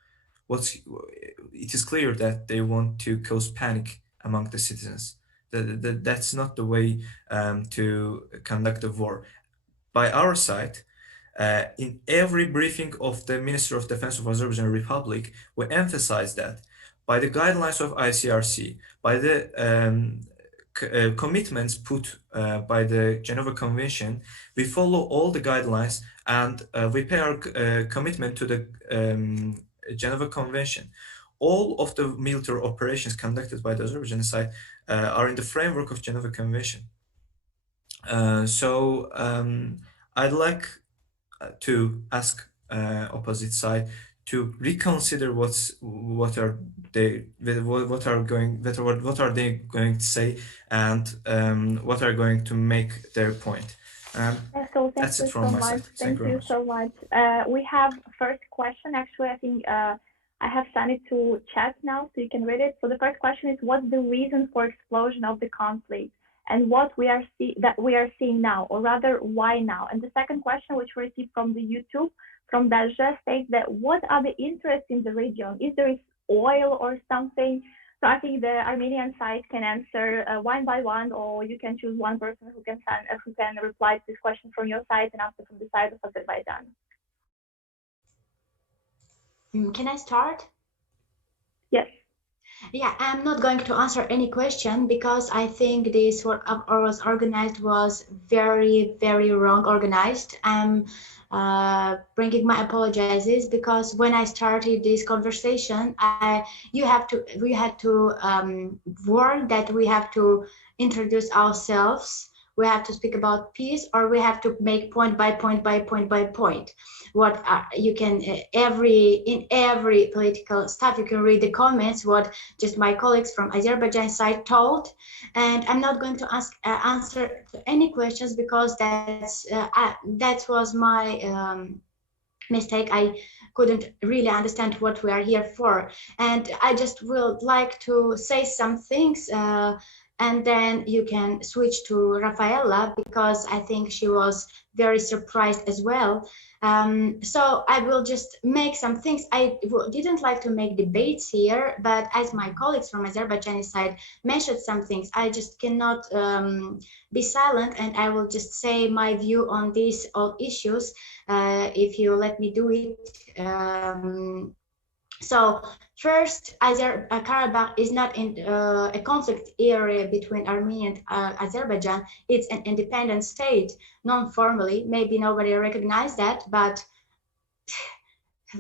It is clear that they want to cause panic among the citizens. That's not the way to conduct a war. By our side, in every briefing of the Minister of Defense of Azerbaijan Republic, we emphasize that by the guidelines of ICRC, by the commitments put by the Geneva Convention, we follow all the guidelines and we pay our commitment to the Geneva Convention. All of the military operations conducted by the Azerbaijani side are in the framework of Geneva Convention. So I'd like to ask opposite side to reconsider what are they going to say, and what are going to make their point. So that's it from my side. Thank you so much. We have first question. Actually, I think I have sent it to chat now, so you can read it. So the first question is, what's the reason for explosion of the conflict, and what we are seeing now, or rather, why now? And the second question, which we received from the YouTube, from Belja, states that what are the interests in the region? Is there oil or something? So I think the Armenian side can answer one by one, or you can choose one person who can reply to this question from your side and answer from the side of Azerbaijan. Can I start? Yes. Yeah, I'm not going to answer any question because I think this what was organized was very, very wrong organized. I'm bringing my apologies because when I started this conversation, we had to warn that we have to introduce ourselves. We have to speak about peace, or we have to make point by point by point by point. What you can in every political stuff you can read the comments what just my colleagues from Azerbaijan side told, and I'm not going to answer any questions because that was my mistake. I couldn't really understand what we are here for, and I just would like to say some things. And then you can switch to Rafaella because I think she was very surprised as well. So I will just make some things. I didn't like to make debates here, but as my colleagues from Azerbaijani side mentioned some things, I just cannot be silent, and I will just say my view on these all issues if you let me do it. So first, Karabakh is not in a conflict area between Armenia and Azerbaijan. It's an independent state, non-formally. Maybe nobody recognized that, but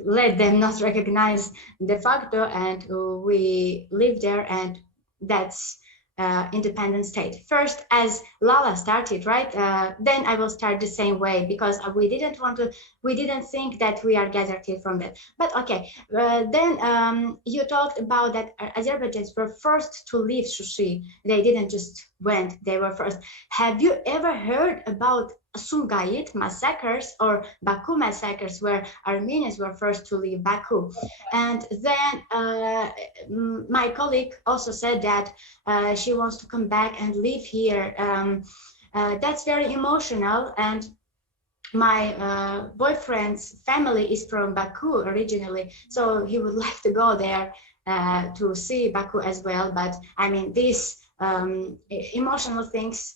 let them not recognize de facto, and we live there, and that's independent state. First, as Lala started, right? Then I will start the same way because we didn't think that we are gathered here from that. But okay, then you talked about that Azerbaijanis were first to leave Shushi. They didn't just went, they were first. Have you ever heard about Sumgayit massacres or Baku massacres where Armenians were first to leave Baku? And then my colleague also said that she wants to come back and live here. That's very emotional, and my boyfriend's family is from Baku originally, so he would like to go there to see Baku as well. But I mean, these emotional things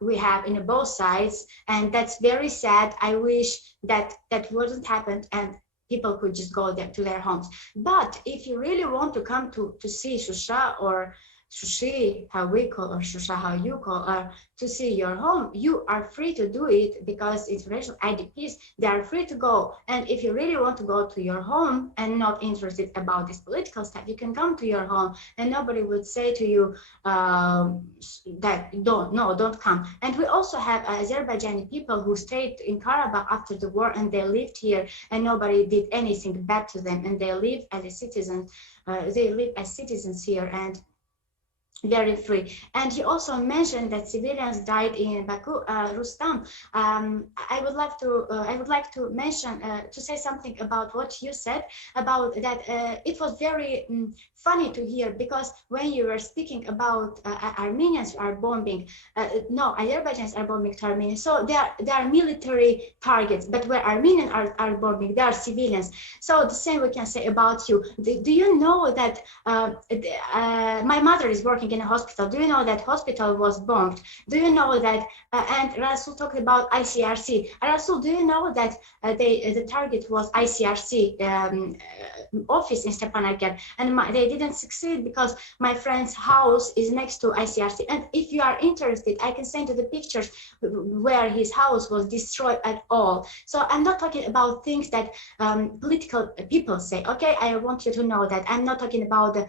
we have in both sides, and that's very sad. I wish that that wouldn't happen and people could just go there to their homes. But if you really want to come to see Shusha or Shushi, how we call, or Shusha, how you call, or to see your home, you are free to do it because international IDPs, they are free to go. And if you really want to go to your home and not interested about this political stuff, you can come to your home and nobody would say to you that don't come. And we also have Azerbaijani people who stayed in Karabakh after the war and they lived here and nobody did anything bad to them, and they live as a citizen. They live as citizens here and very free. And he also mentioned that civilians died in Baku. Rustam, I would like to mention to say something about what you said about that. It was very funny to hear because when you were speaking about Armenians are bombing, no, Azerbaijans are bombing to Armenia. So they are military targets, but where Armenians are bombing, they are civilians. So the same we can say about you. Do you know that my mother is working in a hospital? Do you know that hospital was bombed? Do you know that and Rasul talked about ICRC. Rasul, do you know that the target was ICRC office in Stepanakert, and they didn't succeed because my friend's house is next to ICRC. And if you are interested, I can send you the pictures where his house was destroyed at all. So I'm not talking about things that political people say. Okay, I want you to know that I'm not talking about the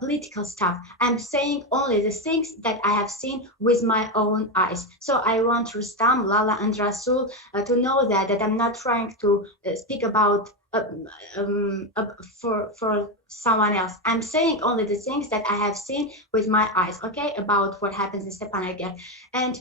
political stuff. I'm saying only the things that I have seen with my own eyes. So I want Rustam, Lala, and Rasul to know that I'm not trying to speak about for someone else. I'm saying only the things that I have seen with my eyes, okay, about what happens in Stepanakert. And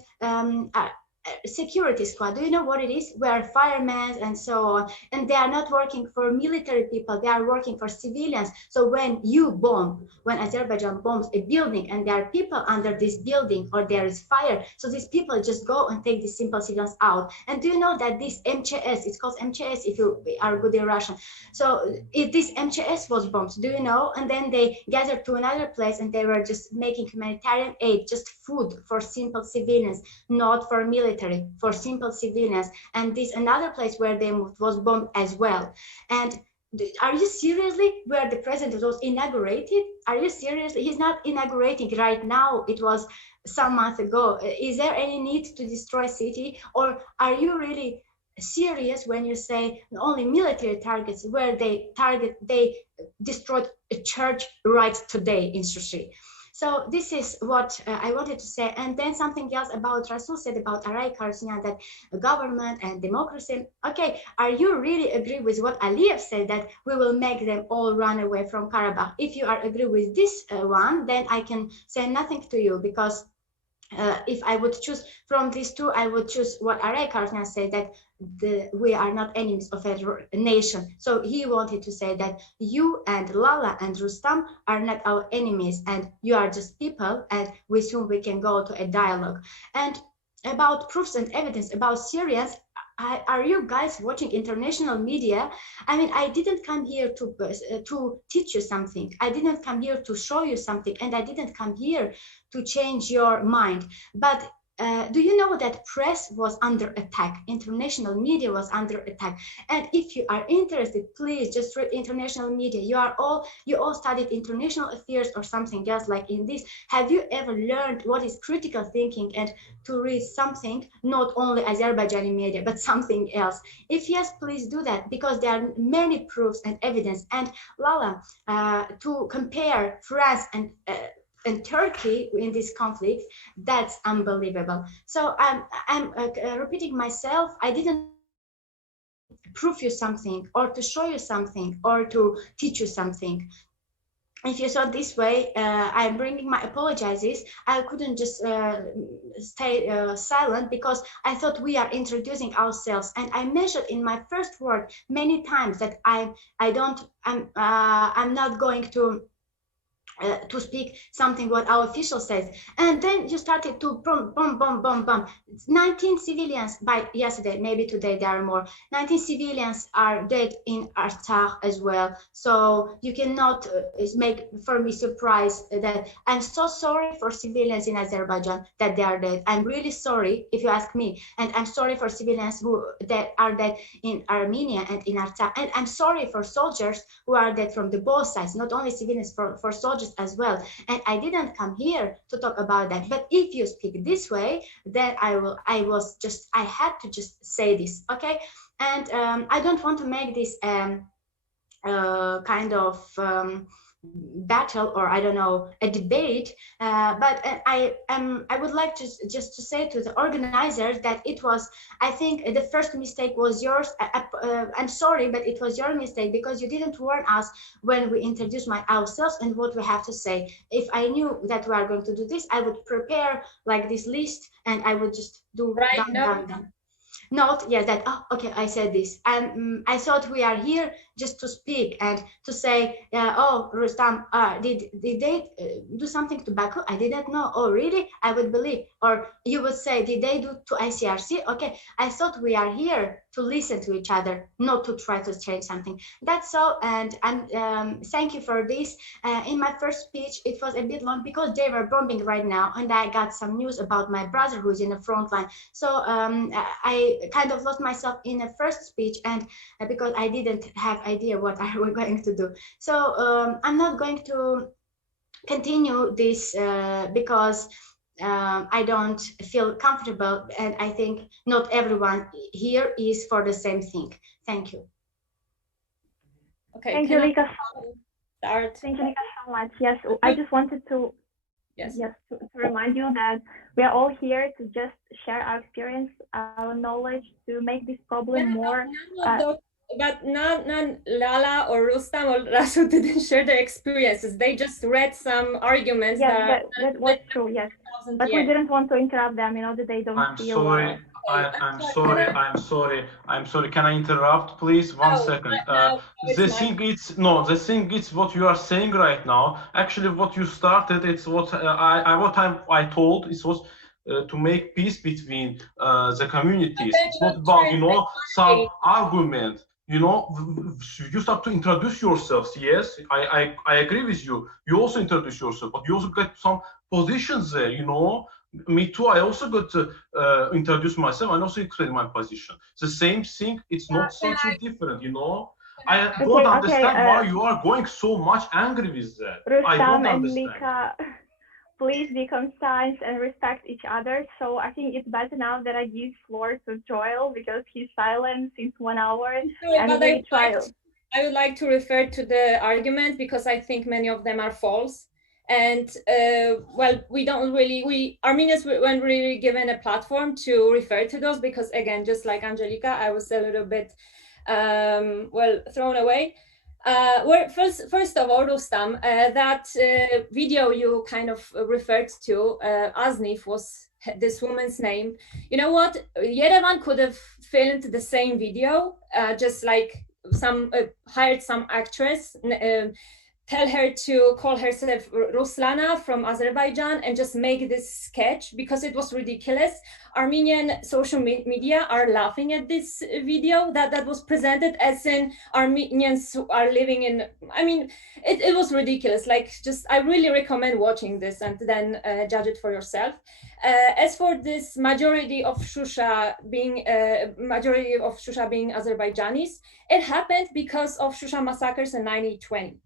security squad, do you know what it is? Where firemen and so on, and they are not working for military people, they are working for civilians. So when you bomb, when Azerbaijan bombs a building and there are people under this building or there is fire, so these people just go and take these simple civilians out. And do you know that this MCS, it's called MCS if you are good in Russian, so if this MCS was bombed, do you know? And then they gathered to another place and they were just making humanitarian aid, just food for simple civilians, not for military, for simple civilians. And this another place where they moved was bombed as well. And are you seriously where the president was inaugurated? Are you seriously? He's not inaugurating right now. It was some months ago. Is there any need to destroy city? Or are you really serious when you say only military targets where they destroyed a church right today in Sochi? So this is what I wanted to say. And then something else about Rasul said about Artsakh Artsakh, that government and democracy. Okay, are you really agree with what Aliyev said, that we will make them all run away from Karabakh? If you are agree with this one, then I can say nothing to you, because if I would choose from these two, I would choose what Artsakh Artsakh said, that we are not enemies of a nation. So he wanted to say that you and Lala and Rustam are not our enemies, and you are just people and with whom we can go to a dialogue. And about proofs and evidence about Syrians, are you guys watching international media? I mean, I didn't come here to teach you something. I didn't come here to show you something, and I didn't come here to change your mind. But do you know that press was under attack? International media was under attack. And if you are interested, please just read international media. You all studied international affairs or something else like in this. Have you ever learned what is critical thinking and to read something, not only Azerbaijani media, but something else? If yes, please do that, because there are many proofs and evidence. And Lala, to compare France and Turkey in this conflict, that's unbelievable. So I'm repeating myself. I didn't prove you something or to show you something or to teach you something. If you saw this way, I'm bringing my apologies. I couldn't just stay silent, because I thought we are introducing ourselves, and I mentioned in my first word many times that I'm not going to speak something what our official says. And then you started to bomb. 19 civilians by yesterday, maybe today there are more. 19 civilians are dead in Artsakh as well. So you cannot make for me surprise that I'm so sorry for civilians in Azerbaijan that they are dead. I'm really sorry if you ask me. And I'm sorry for civilians that are dead in Armenia and in Artsakh. And I'm sorry for soldiers who are dead from the both sides, not only civilians, for soldiers as well. And I didn't come here to talk about that. But if you speak this way, then I had to just say this, okay? And I don't want to make this kind of battle, or I don't know, a debate, but I would like to just to say to the organizers that it was, I think the first mistake was yours. I'm sorry, but it was your mistake, because you didn't warn us when we introduced ourselves and what we have to say. If I knew that we are going to do this, I would prepare like this list, and I would just do done. Not yeah, that okay, I said this, and I thought we are here just to speak and to say, oh, Rustam, did they do something to Baku? I didn't know. Oh, really? I would believe. Or you would say, did they do to ICRC? Okay, I thought we are here to listen to each other, not to try to change something. That's all. And thank you for this. In my first speech, it was a bit long because they were bombing right now, and I got some news about my brother who's in the front line. So I kind of lost myself in the first speech, and because I didn't have idea what I was going to do. So I'm not going to continue this because I don't feel comfortable, and I think not everyone here is for the same thing. Thank you. Okay. Thank you, Lika. Start. Thank you, Lika, so much. Yes, I just wanted to to remind you that we are all here to just share our experience, our knowledge, to make this problem more. But none Lala or Rustam or Rasul didn't share their experiences. They just read some arguments. Yes, that was true. Yes, but we didn't want to interrupt them. You know that they don't feel. I'm sorry. Can I interrupt, please? One second. The thing is what you are saying right now. Actually, what you started, it's what I told. It was to make peace between the communities. It's not about some argument. You start to introduce yourselves. Yes, I agree with you. You also introduce yourself, but you also get some positions there. Me too. I also got to introduce myself and also explain my position. The same thing. It's not something different. I don't understand why you are going so much angry with that. I don't Rustam and understand. Lika, please be concise and respect each other. So I think it's better now that I give floor to Joel because he's silent since 1 hour. And I would like to refer to the argument because I think many of them are false. And well, Armenians weren't really given a platform to refer to those because, again, just like Anxelika, I was a little bit, well, thrown away. First of all, Rustam, that video you kind of referred to, Aznif was this woman's name. You know what? Yerevan could have filmed the same video, just like hired some actress, tell her to call herself Ruslana from Azerbaijan and just make this sketch because it was ridiculous. Armenian social media are laughing at this video that was presented as in Armenians who are living in, I mean, it was ridiculous. Like, just, I really recommend watching this and then judge it for yourself. As for this majority of Shusha being Azerbaijanis, it happened because of Shusha massacres in 1920.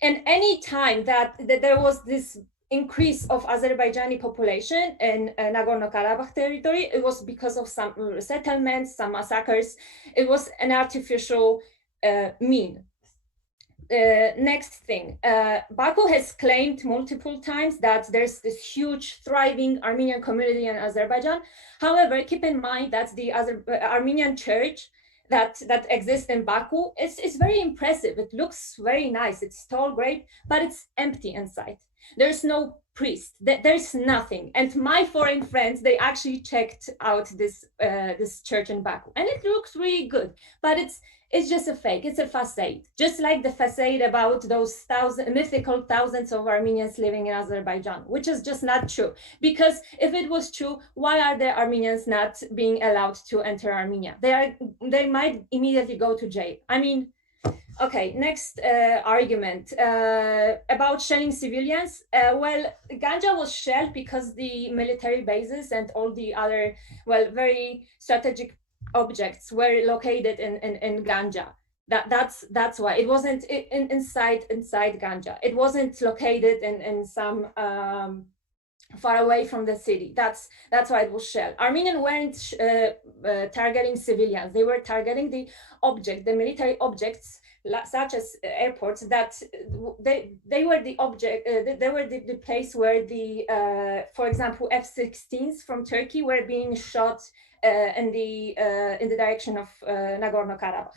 And any time that there was this increase of Azerbaijani population in Nagorno-Karabakh territory, it was because of some settlements, some massacres. It was an artificial mean. Next thing, Baku has claimed multiple times that there's this huge thriving Armenian community in Azerbaijan. However, keep in mind that the Armenian church that exists in Baku is very impressive. It looks very nice. It's tall, great, but it's empty inside. There's no priest. There's nothing. And my foreign friends, they actually checked out this church in Baku, and it looks really good. But it's just a fake. It's a facade, just like the facade about those mythical thousands of Armenians living in Azerbaijan, which is just not true. Because if it was true, why are the Armenians not being allowed to enter Armenia? They might immediately go to jail. I mean, okay, next argument about shelling civilians. Well, Ganja was shelled because the military bases and all the other, well, very strategic objects were located in Ganja. That's why it wasn't inside Ganja. It wasn't located in some far away from the city. That's why it was shelled. Armenians weren't targeting civilians. They were targeting the military objects, such as airports. That they were the object. They were the place where the, for example, F-16s from Turkey were being shot in the direction of Nagorno-Karabakh.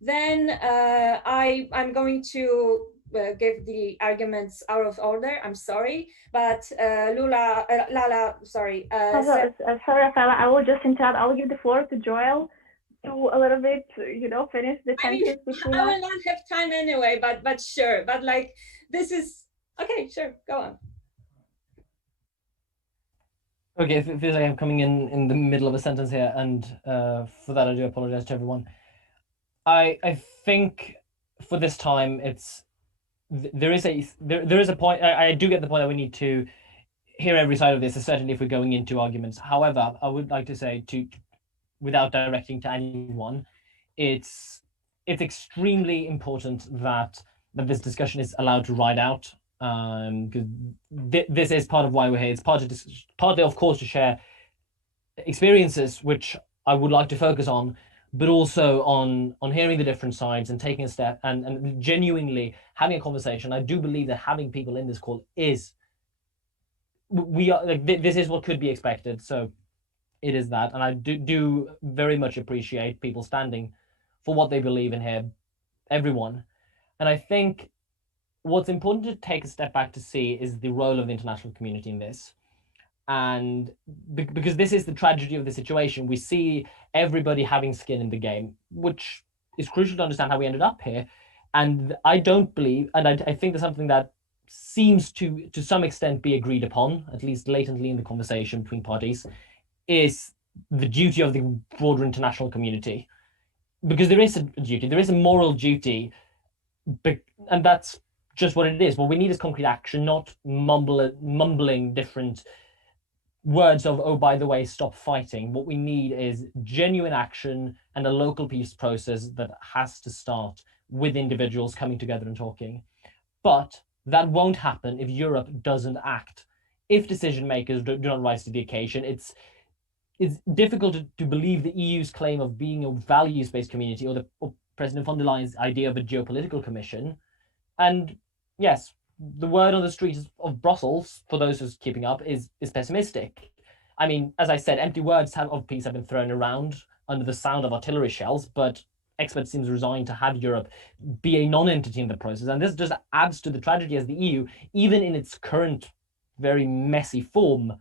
Then I'm going to give the arguments out of order. I'm sorry, but Lala, sorry. Sorry, Rafaella, I will just interrupt. I will give the floor to Joel to a little bit, finish the sentence between us. I will not have time anyway, but sure. But like, this is, okay, sure, go on. Okay, it feels like I'm coming in the middle of a sentence here, and for that I do apologize to everyone. I think for this time there is a point. I do get the point that we need to hear every side of this, certainly if we're going into arguments. However, I would like to say, without directing to anyone, it's extremely important that this discussion is allowed to ride out. Because this is part of why we're here. It's partly, of course, to share experiences, which I would like to focus on, but also on hearing the different sides and taking a step and genuinely having a conversation. I do believe that having people in this call this is what could be expected. So it is that, and I do very much appreciate people standing for what they believe in here, everyone. And I think what's important to take a step back to see is the role of the international community in this. And because this is the tragedy of the situation, we see everybody having skin in the game, which is crucial to understand how we ended up here. And I don't believe, and I think there's something that seems to some extent be agreed upon, at least latently in the conversation between parties, is the duty of the broader international community. Because there is a duty, there is a moral duty, and that's just what it is. What we need is concrete action, not mumbling different words of, oh, by the way, stop fighting. What we need is genuine action and a local peace process that has to start with individuals coming together and talking. But that won't happen if Europe doesn't act. If decision makers do not rise to the occasion, it's difficult to believe the EU's claim of being a values-based community, or President von der Leyen's idea of a geopolitical commission. And yes, the word on the streets of Brussels, for those who's keeping up, is pessimistic. I mean, as I said, empty words of peace have been thrown around under the sound of artillery shells, but experts seem resigned to have Europe be a non-entity in the process. And this just adds to the tragedy as the EU, even in its current very messy form,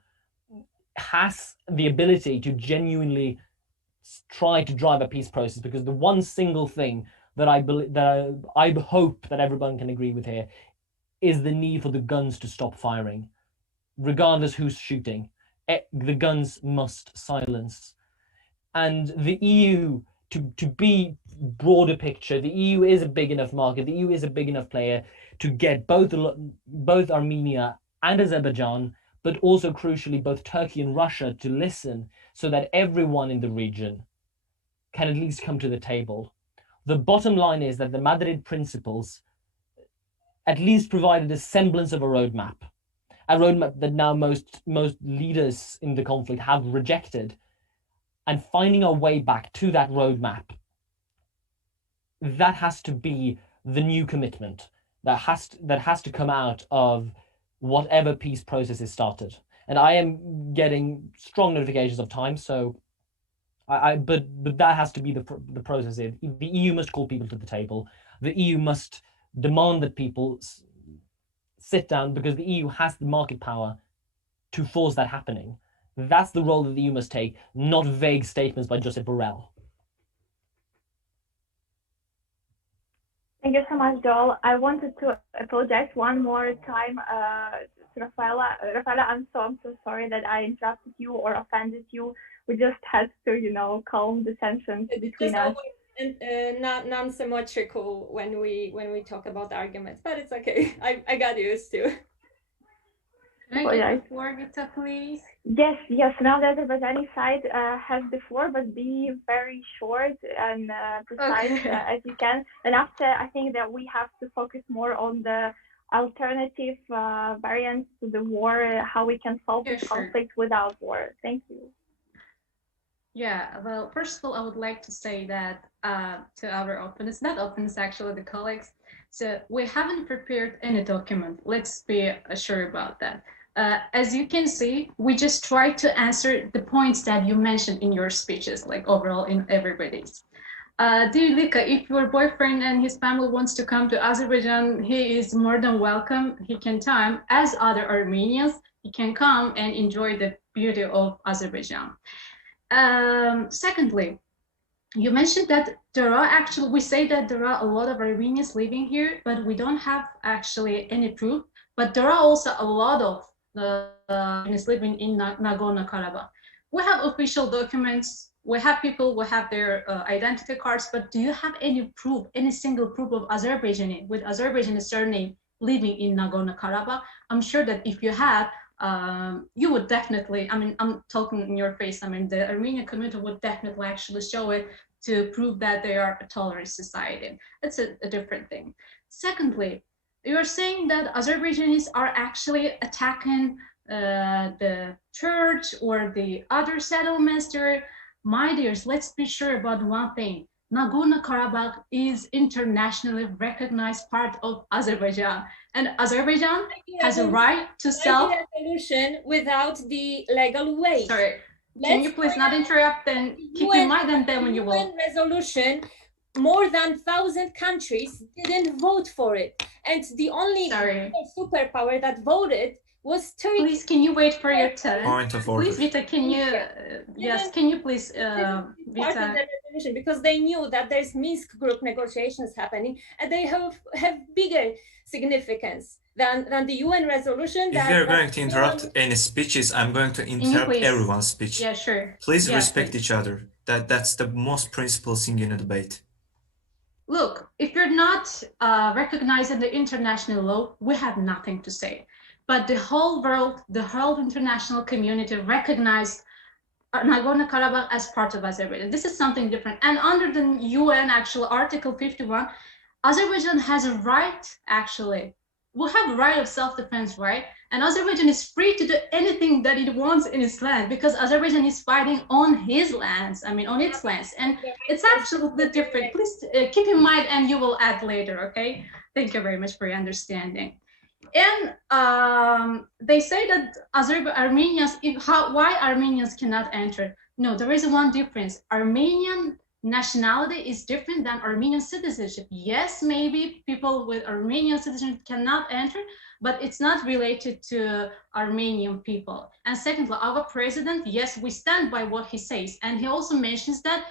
has the ability to genuinely try to drive a peace process, because the one single thing that I hope that everyone can agree with here is the need for the guns to stop firing, regardless who's shooting. The guns must silence. And the EU, to be broader picture, the EU is a big enough market, the EU is a big enough player to get both Armenia and Azerbaijan, but also crucially both Turkey and Russia, to listen, so that everyone in the region can at least come to the table. The bottom line is that the Madrid principles at least provided a semblance of a roadmap that now most leaders in the conflict have rejected. And finding our way back to that roadmap, that has to be the new commitment that has to come out of whatever peace process is started. And I am getting strong notifications of time, so but that has to be the process. The EU must call people to the table. The EU must demand that people sit down, because the EU has the market power to force that happening. That's the role that the EU must take, not vague statements by Josep Borrell. Thank you so much, Joel. I wanted to apologize one more time to Rafaella. Rafaella, I'm so sorry that I interrupted you or offended you. We just had to, calm the tension between us. And non-symmetrical when we talk about arguments, but it's okay. I got used to. Can I get the floor, Vita, please? Yes. Now the Azerbaijani side has the floor, but be very short and precise as you can. And after, I think that we have to focus more on the alternative variants to the war, how we can solve this conflict without war. Thank you. Yeah, well, first of all, I would like to say that to our opponents, not opponents, actually the colleagues, so we haven't prepared any document. Let's be sure about that. As you can see, we just try to answer the points that you mentioned in your speeches, like overall in everybody's. Dear Lika, if your boyfriend and his family wants to come to Azerbaijan, he is more than welcome. He can come, as other Armenians, he can come and enjoy the beauty of Azerbaijan. Secondly, you mentioned that there are actually, we say that there are a lot of Armenians living here, but we don't have actually any proof. But there are also a lot of Armenians living in Nagorno-Karabakh. We have official documents, we have people who have their identity cards, but do you have any proof, any single proof of Azerbaijani with Azerbaijani surname living in Nagorno-Karabakh? I'm sure that if you have, you would definitely, I mean, I'm talking in your face, I mean, the Armenian community would definitely actually show it to prove that they are a tolerant society. That's a different thing. Secondly, you're saying that Azerbaijanis are actually attacking the church or the other settlements there. My dears, let's be sure about one thing. Nagorno-Karabakh is internationally recognized part of Azerbaijan, and Azerbaijan has a right to self resolution without the legal way. Sorry, can you please not interrupt and keep in mind, and then when you will. Resolution, more than 1,000 countries didn't vote for it, and the only superpower that voted was Turkey. Please, can you wait for your turn? Point of order. Please, Vita, can you? Yes, can you please, Vita? Because they knew that there's Minsk group negotiations happening, and they have bigger significance than the UN resolution. If you're going to interrupt any speeches, I'm going to interrupt everyone's speech. Yeah, sure. Please respect each other. That's the most principal thing in a debate. Look, if you're not recognizing the international law, we have nothing to say. but the whole world, the whole international community recognized Nagorno-Karabakh as part of Azerbaijan. This is something different. And under the UN, actually, Article 51, Azerbaijan has a right, actually, will have a right of self-defense, right? And Azerbaijan is free to do anything that it wants in its land, because Azerbaijan is fighting on his lands, I mean, on its lands. And it's absolutely different. Please keep in mind, and you will add later, okay? Thank you very much for your understanding. And they say that Armenians, why Armenians cannot enter? No, there is one difference. Armenian nationality is different than Armenian citizenship. Yes, maybe people with Armenian citizenship cannot enter, but it's not related to Armenian people. And secondly, our president, yes, we stand by what he says. And he also mentions that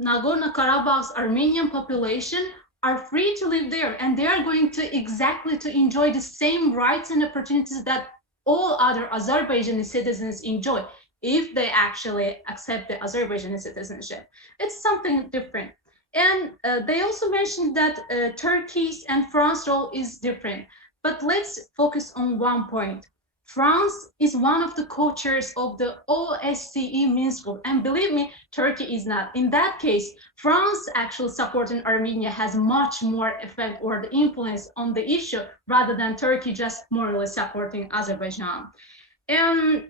Nagorno-Karabakh's Armenian population are free to live there, and they are going to exactly to enjoy the same rights and opportunities that all other Azerbaijani citizens enjoy, if they actually accept the Azerbaijani citizenship. It's something different. And they also mentioned that Turkey's and France's role is different. But let's focus on one point. France is one of the co-chairs of the OSCE Minsk Group. And believe me, Turkey is not. In that case, France actually supporting Armenia has much more effect or the influence on the issue rather than Turkey just morally supporting Azerbaijan. And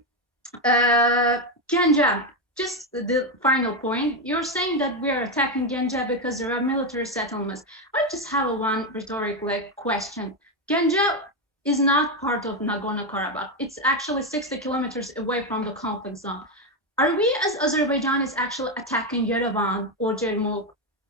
Ganja, just the final point, you're saying that we are attacking Ganja because there are military settlements. I just have one rhetorical question. Ganja is not part of Nagorno-Karabakh. It's actually 60 kilometers away from the conflict zone. Are we as Azerbaijanis actually attacking Yerevan or Jermuk?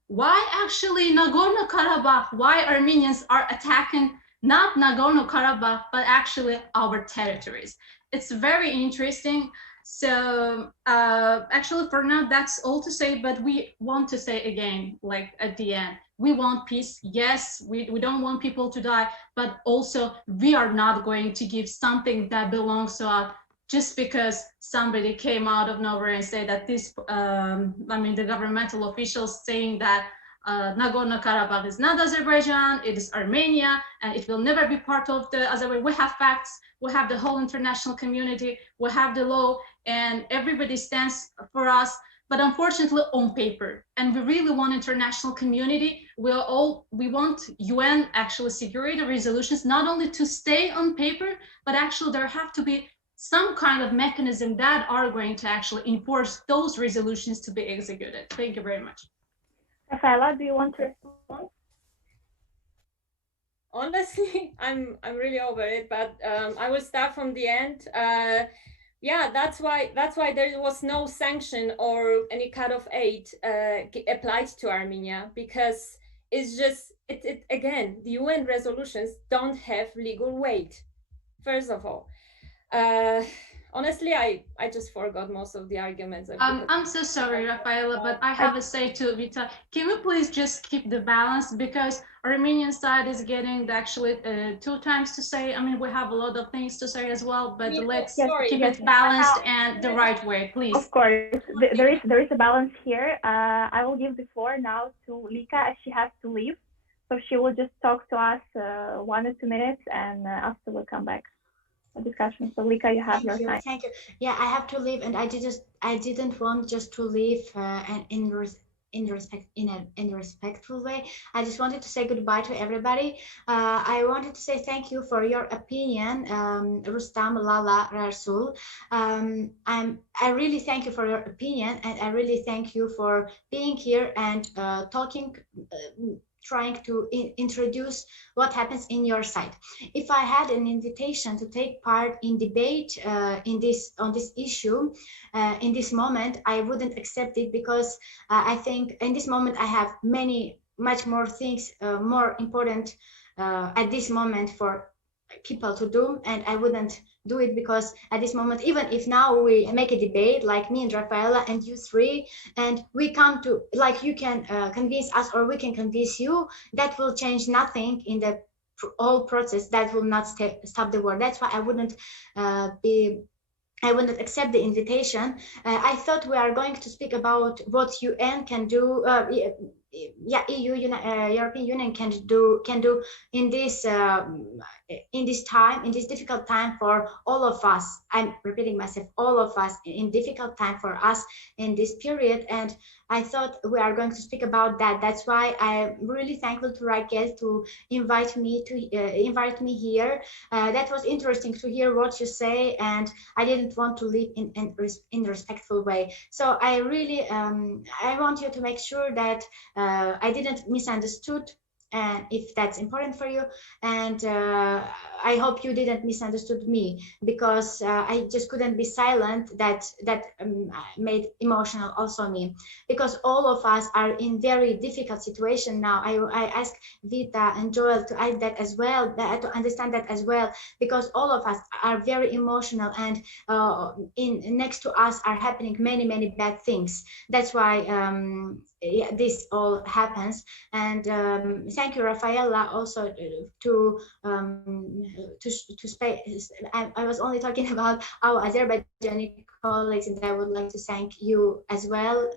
Why actually Nagorno-Karabakh? Why Armenians are attacking not Nagorno-Karabakh, but actually our territories? It's very interesting. So actually for now, that's all to say, but we want to say again, like at the end, we want peace. Yes, we don't want people to die, but also we are not going to give something that belongs to us just because somebody came out of nowhere and say that this, the governmental officials saying that Nagorno-Karabakh is not Azerbaijan, it is Armenia, and it will never be part of the Azerbaijan. We have facts, we have the whole international community, we have the law, and everybody stands for us, but unfortunately on paper. And we really want international community. We want UN actually security resolutions, not only to stay on paper, but actually there have to be some kind of mechanism that are going to actually enforce those resolutions to be executed. Thank you very much. Rafaella, do you want to respond? Honestly, I'm really over it, but I will start from the end. Yeah, that's why there was no sanction or any kind of aid applied to Armenia, because it's just again, the UN resolutions don't have legal weight. First of all, honestly, I just forgot most of the arguments. I'm so sorry, Rafaella, but I have a say to Vita. Can we please just keep the balance, because Armenian side is getting actually 2 times to say. I mean, we have a lot of things to say as well, but let's keep it balanced and the right way, please. Of course, there is a balance here. I will give the floor now to Lika, as she has to leave, so she will just talk to us 1 or 2 minutes, and after we'll come back. Discussion. So Lika, you have your time. Thank you. Yeah, I have to leave, and I didn't want just to leave in a respectful way. I just wanted to say goodbye to everybody. I wanted to say thank you for your opinion, Rustam, Lala, Rasul. I really thank you for your opinion, and I really thank you for being here and talking. Trying to introduce what happens in your side. If I had an invitation to take part in debate on this issue, in this moment, I wouldn't accept it, because I think in this moment I have much more things more important at this moment for people to do, and I wouldn't do it, because at this moment, even if now we make a debate like me and Rafaella and you 3, and we come to, like, you can convince us or we can convince you, that will change nothing in the whole process. That will not stop the war. That's why I wouldn't accept the invitation. I thought we are going to speak about what UN can do, European Union can do in this time, in this difficult time for all of us. I'm repeating myself, all of us, in difficult time for us in this period. And I thought we are going to speak about that. That's why I'm really thankful to Raquel to invite me here. That was interesting to hear what you say, and I didn't want to leave in respectful way. So I really I want you to make sure that I didn't misunderstood, and if that's important for you, and I hope you didn't misunderstood me, because I just couldn't be silent. That made emotional also me, because all of us are in very difficult situation now. I ask Vita and Joel to add that as well, to understand that as well, because all of us are very emotional, and next to us are happening many bad things. That's why this all happens. And thank you, Rafaella, also to space. I was only talking about our Azerbaijani colleagues, and I would like to thank you as well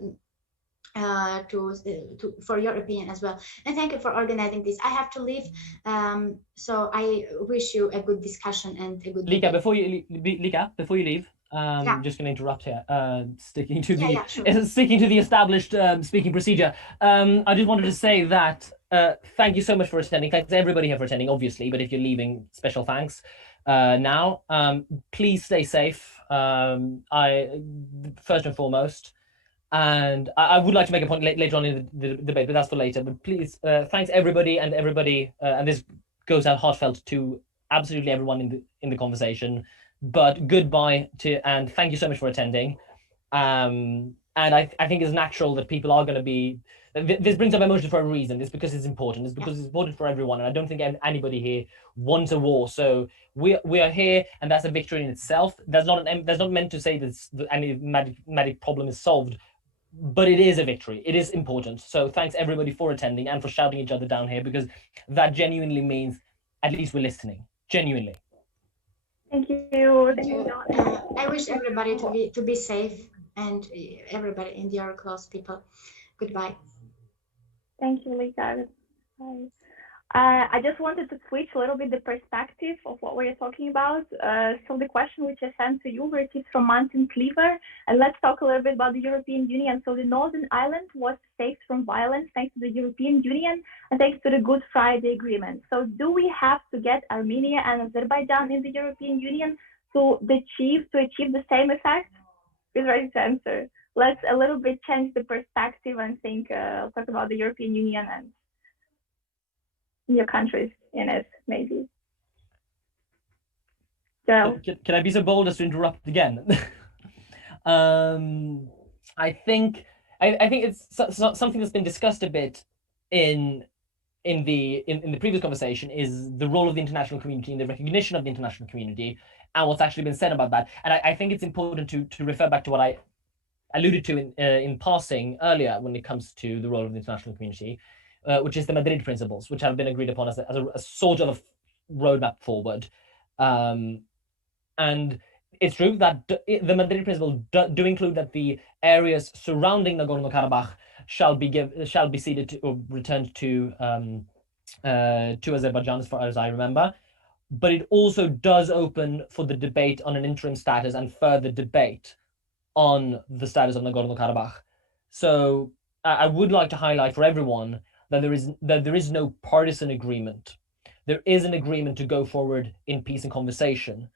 for your opinion as well. And thank you for organizing this. I have to leave, so I wish you a good discussion and a good Lika, before you leave, yeah. just going to interrupt here. Sticking to the sure. sticking to the established speaking procedure. I just wanted to say that thank you so much for attending. Thanks to everybody here for attending, obviously. But if you're leaving, special thanks. Now, please stay safe. I first and foremost. And I would like to make a point later on in the debate, but that's for later. But please, thanks everybody, and this goes out heartfelt to absolutely everyone in the conversation. But goodbye and thank you so much for attending. And I think it's natural that people are going to be. This brings up emotion for a reason. It's because it's important. It's because it's important for everyone. And I don't think anybody here wants a war. So we are here, and that's a victory in itself. That's not meant to say that any magic problem is solved. But it is a victory. It is important. So thanks everybody for attending and for shouting each other down here, because that genuinely means at least we're listening. Genuinely. Thank you. Thank you. I wish everybody to be safe, and everybody in your close people. Goodbye. Thank you, Lisa. Bye. I just wanted to switch a little bit the perspective of what we're talking about. So the question which I sent to you, where it is from Martin Cleaver, and let's talk a little bit about the European Union. So the Northern Ireland was saved from violence thanks to the European Union and thanks to the Good Friday Agreement. So do we have to get Armenia and Azerbaijan in the European Union to achieve the same effect? Please write the answer. Let's a little bit change the perspective and think, talk about the European Union and your countries in it, maybe. So can I be so bold as to interrupt again? I think it's something that's been discussed a bit in the previous conversation, is the role of the international community and the recognition of the international community and what's actually been said about that. And I think it's important to refer back to what I alluded to in passing earlier when it comes to the role of the international community. Which is the Madrid principles, which have been agreed upon as a sort of roadmap forward. And it's true that the Madrid principles do include that the areas surrounding Nagorno-Karabakh shall be ceded to, or returned to Azerbaijan, as far as I remember. But it also does open for the debate on an interim status and further debate on the status of Nagorno-Karabakh. So I would like to highlight for everyone that there is no partisan agreement. There is an agreement to go forward in peace and conversation.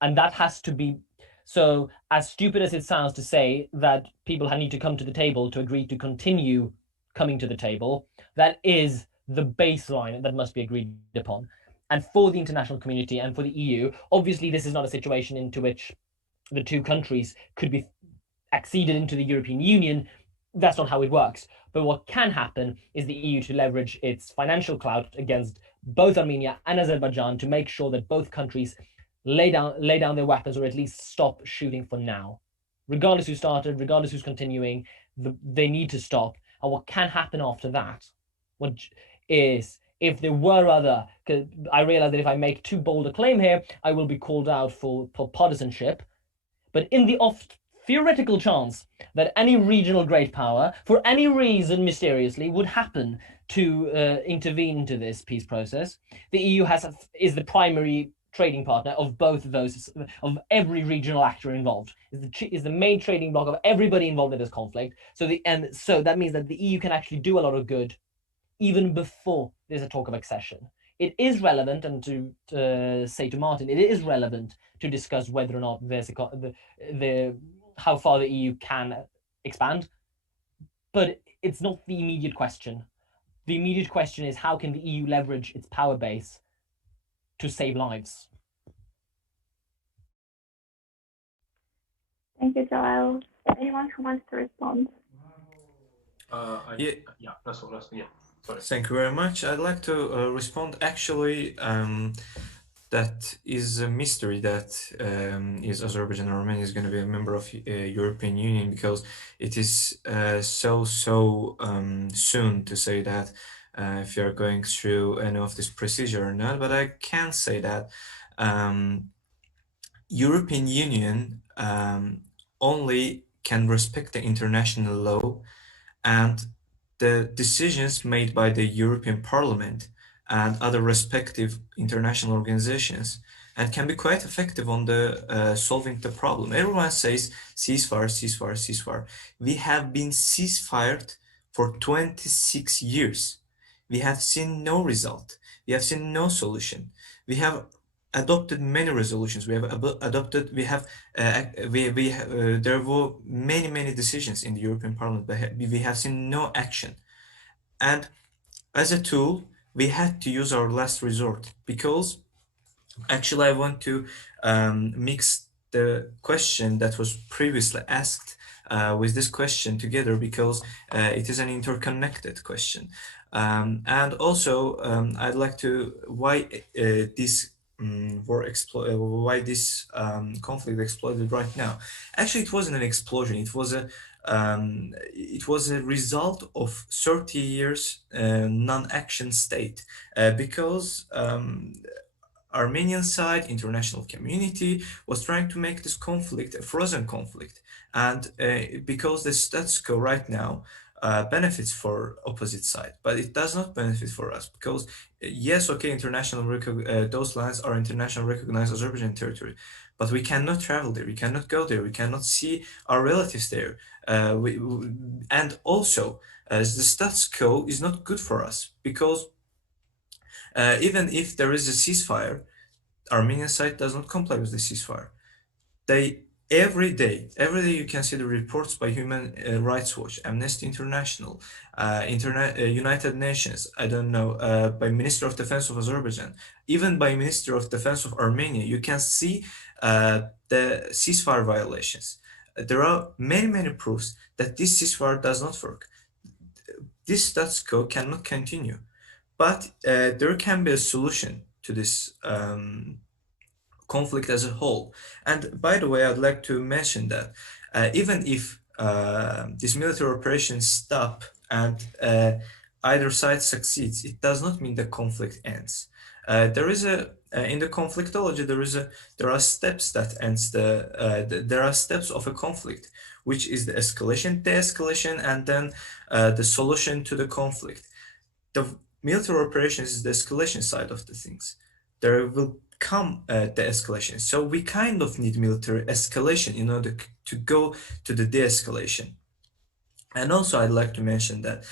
And that has to be, so as stupid as it sounds to say that people need to come to the table to agree to continue coming to the table, that is the baseline that must be agreed upon. And for the international community and for the EU, obviously this is not a situation into which the two countries could be acceded into the European Union. That's not how it works. But what can happen is the EU to leverage its financial clout against both Armenia and Azerbaijan to make sure that both countries lay down their weapons, or at least stop shooting for now. Regardless who started, regardless who's continuing, they need to stop. And what can happen after that, is if there were other, because I realize that if I make too bold a claim here, I will be called out for partisanship. But in the off theoretical chance that any regional great power, for any reason mysteriously, would happen to intervene into this peace process, the EU is the primary trading partner of both of those, of every regional actor involved, is the main trading bloc of everybody involved in this conflict. So that means that the EU can actually do a lot of good even before there's a talk of accession. It is relevant, and to say to Martin, it is relevant to discuss whether or not there's how far the EU can expand, but it's not the immediate question. The immediate question is, how can the EU leverage its power base to save lives? Thank you, Joel. Anyone who wants to respond? Russell, yeah. Sorry. Thank you very much. I'd like to respond. Actually, that is a mystery that is Azerbaijan or Armenia is going to be a member of European Union, because it is so soon to say that if you are going through any of this procedure or not. But I can say that European Union only can respect the international law and the decisions made by the European Parliament and other respective international organizations, and can be quite effective on the solving the problem. Everyone says ceasefire, ceasefire, ceasefire. We have been ceasefired for 26 years. We have seen no result. We have seen no solution. We have adopted many resolutions. We have adopted. There were many decisions in the European Parliament, but we have seen no action. And as a tool, we had to use our last resort, because actually I want to mix the question that was previously asked with this question together, because it is an interconnected question. And also I'd like to why this conflict exploded right now. Actually, it wasn't an explosion. It was a result of 30 years non-action state, because Armenian side, international community was trying to make this conflict a frozen conflict, and because the status quo right now benefits for opposite side, but it does not benefit for us, because yes, okay, those lands are international recognized Azerbaijan territory, but we cannot travel there, we cannot go there, we cannot see our relatives there, and also the status quo is not good for us, because even if there is a ceasefire, Armenian side does not comply with the ceasefire. Every day you can see the reports by Human Rights Watch, Amnesty International, United Nations, I don't know, by Minister of Defense of Azerbaijan, even by Minister of Defense of Armenia, you can see the ceasefire violations. There are many proofs that this ceasefire does not work. This status quo cannot continue, but there can be a solution to this conflict as a whole. And by the way, I'd like to mention that even if this military operations stop and either side succeeds, it does not mean the conflict ends. There is in the conflictology, there are steps that ends there are steps of a conflict, which is the escalation, de-escalation, and then the solution to the conflict. The military operations is the escalation side of the things. There will come de-escalation. So we kind of need military escalation in order to go to the de-escalation. And also I'd like to mention that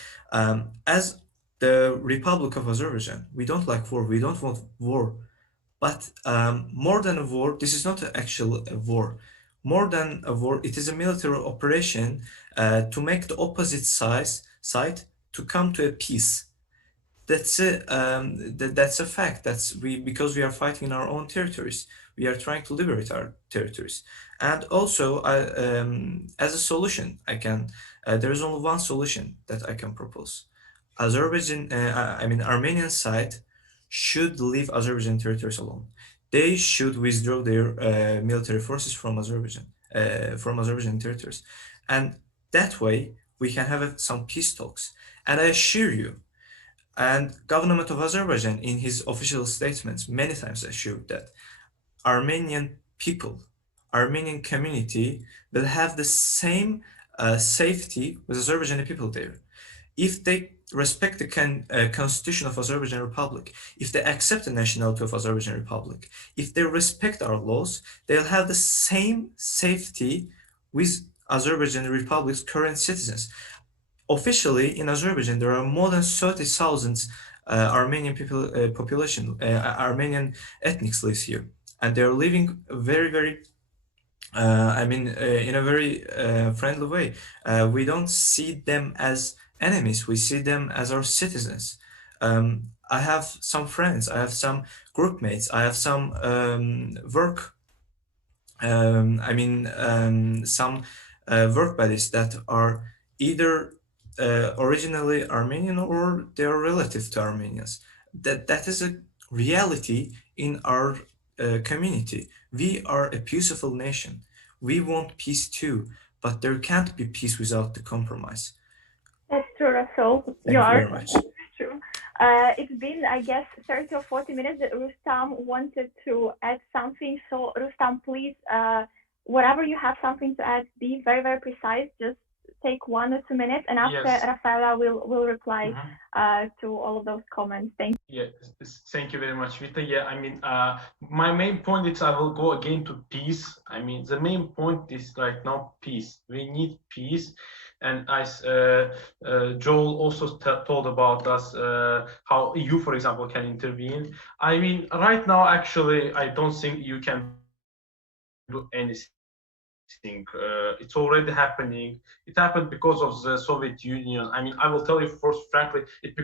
as the Republic of Azerbaijan, we don't like war, we don't want war. But more than a war, this is not actually a war. More than a war, it is a military operation to make the opposite side to come to a peace. That's a fact. Because we are fighting in our own territories. We are trying to liberate our territories. And also, as a solution, there is only one solution that I can propose. Armenian side should leave Azerbaijan territories alone. They should withdraw their military forces from Azerbaijan territories, and that way we can have some peace talks. And I assure you, and government of Azerbaijan in his official statements many times assured that Armenian people Armenian community will have the same safety with Azerbaijani people there. If they respect the constitution of Azerbaijan Republic, if they accept the nationality of Azerbaijan Republic, if they respect our laws, they'll have the same safety with Azerbaijan Republic's current citizens. Officially, in Azerbaijan, there are more than 30,000 Armenian people, Armenian ethnics lives here, and they're living very, very in a very friendly way. We don't see them as enemies. We see them as our citizens. I have some friends. I have some group mates. I have some work. Some work buddies that are either originally Armenian or they are relative to Armenians. That is a reality in our community. We are a peaceful nation. We want peace too, but there can't be peace without the compromise. That's true, Russell. Thank you very much. True. It's been, I guess, 30 or 40 minutes that Rustam wanted to add something. So, Rustam, please, whatever you have something to add, be very, very precise. Just take 1 or 2 minutes, and after Yes. Rafaella will reply to all of those comments. Thank you. Yeah, thank you very much, Vita. Yeah, my main point is I will go again to peace. The main point is right now peace. We need peace. And as Joel also told about us, how EU, for example, can intervene. Right now, actually, I don't think you can do anything. It's already happening. It happened because of the Soviet Union. I will tell you first, frankly, it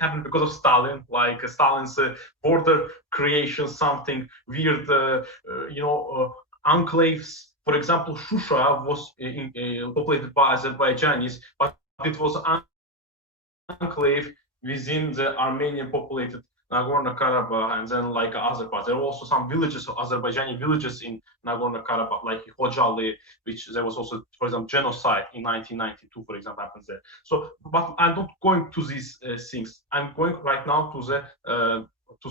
happened because of Stalin, like Stalin's border creation, something weird, enclaves. For example, Shusha was populated by Azerbaijanis, but it was an enclave within the Armenian populated Nagorno-Karabakh, and then like Azerbaijan. There were also some villages, Azerbaijani villages in Nagorno-Karabakh, like Khojali, which there was also, for example, genocide in 1992, for example, happens there. So, but I'm not going to these things. I'm going right now to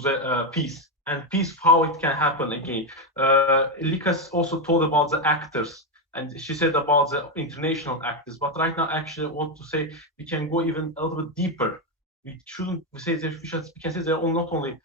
the peace. And peace, how it can happen again. Likas also told about the actors, and she said about the international actors. But right now, actually, I want to say we can go even a little bit deeper. We can say there are not only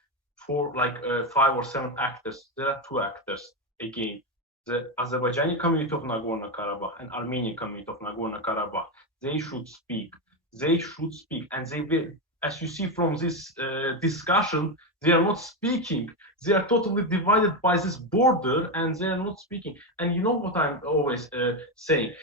5 or 7 actors. There are 2 actors again. The Azerbaijani community of Nagorno-Karabakh and Armenian community of Nagorno-Karabakh. They should speak. They should speak, and they will. As you see from this discussion, they are not speaking. They are totally divided by this border, and they are not speaking. And you know what I'm always saying?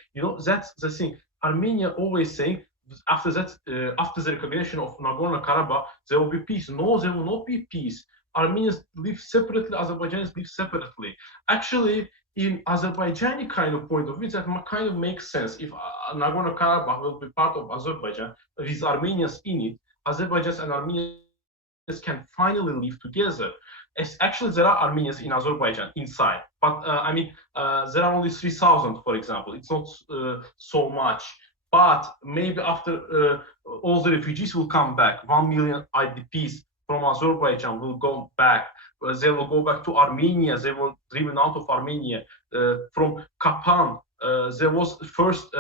That's the thing. Armenia always saying, after that, after the recognition of Nagorno-Karabakh, there will be peace. No, there will not be peace. Armenians live separately, Azerbaijanis live separately. Actually, in Azerbaijani kind of point of view, that kind of makes sense. If Nagorno-Karabakh will be part of Azerbaijan with Armenians in it, Azerbaijans and Armenians can finally live together. Actually, there are Armenians in Azerbaijan inside, but there are only 3,000, for example. It's not so much. But maybe after all the refugees will come back, 1 million IDPs from Azerbaijan will go back. They will go back to Armenia. They will driven out of Armenia from Kapan. There was first,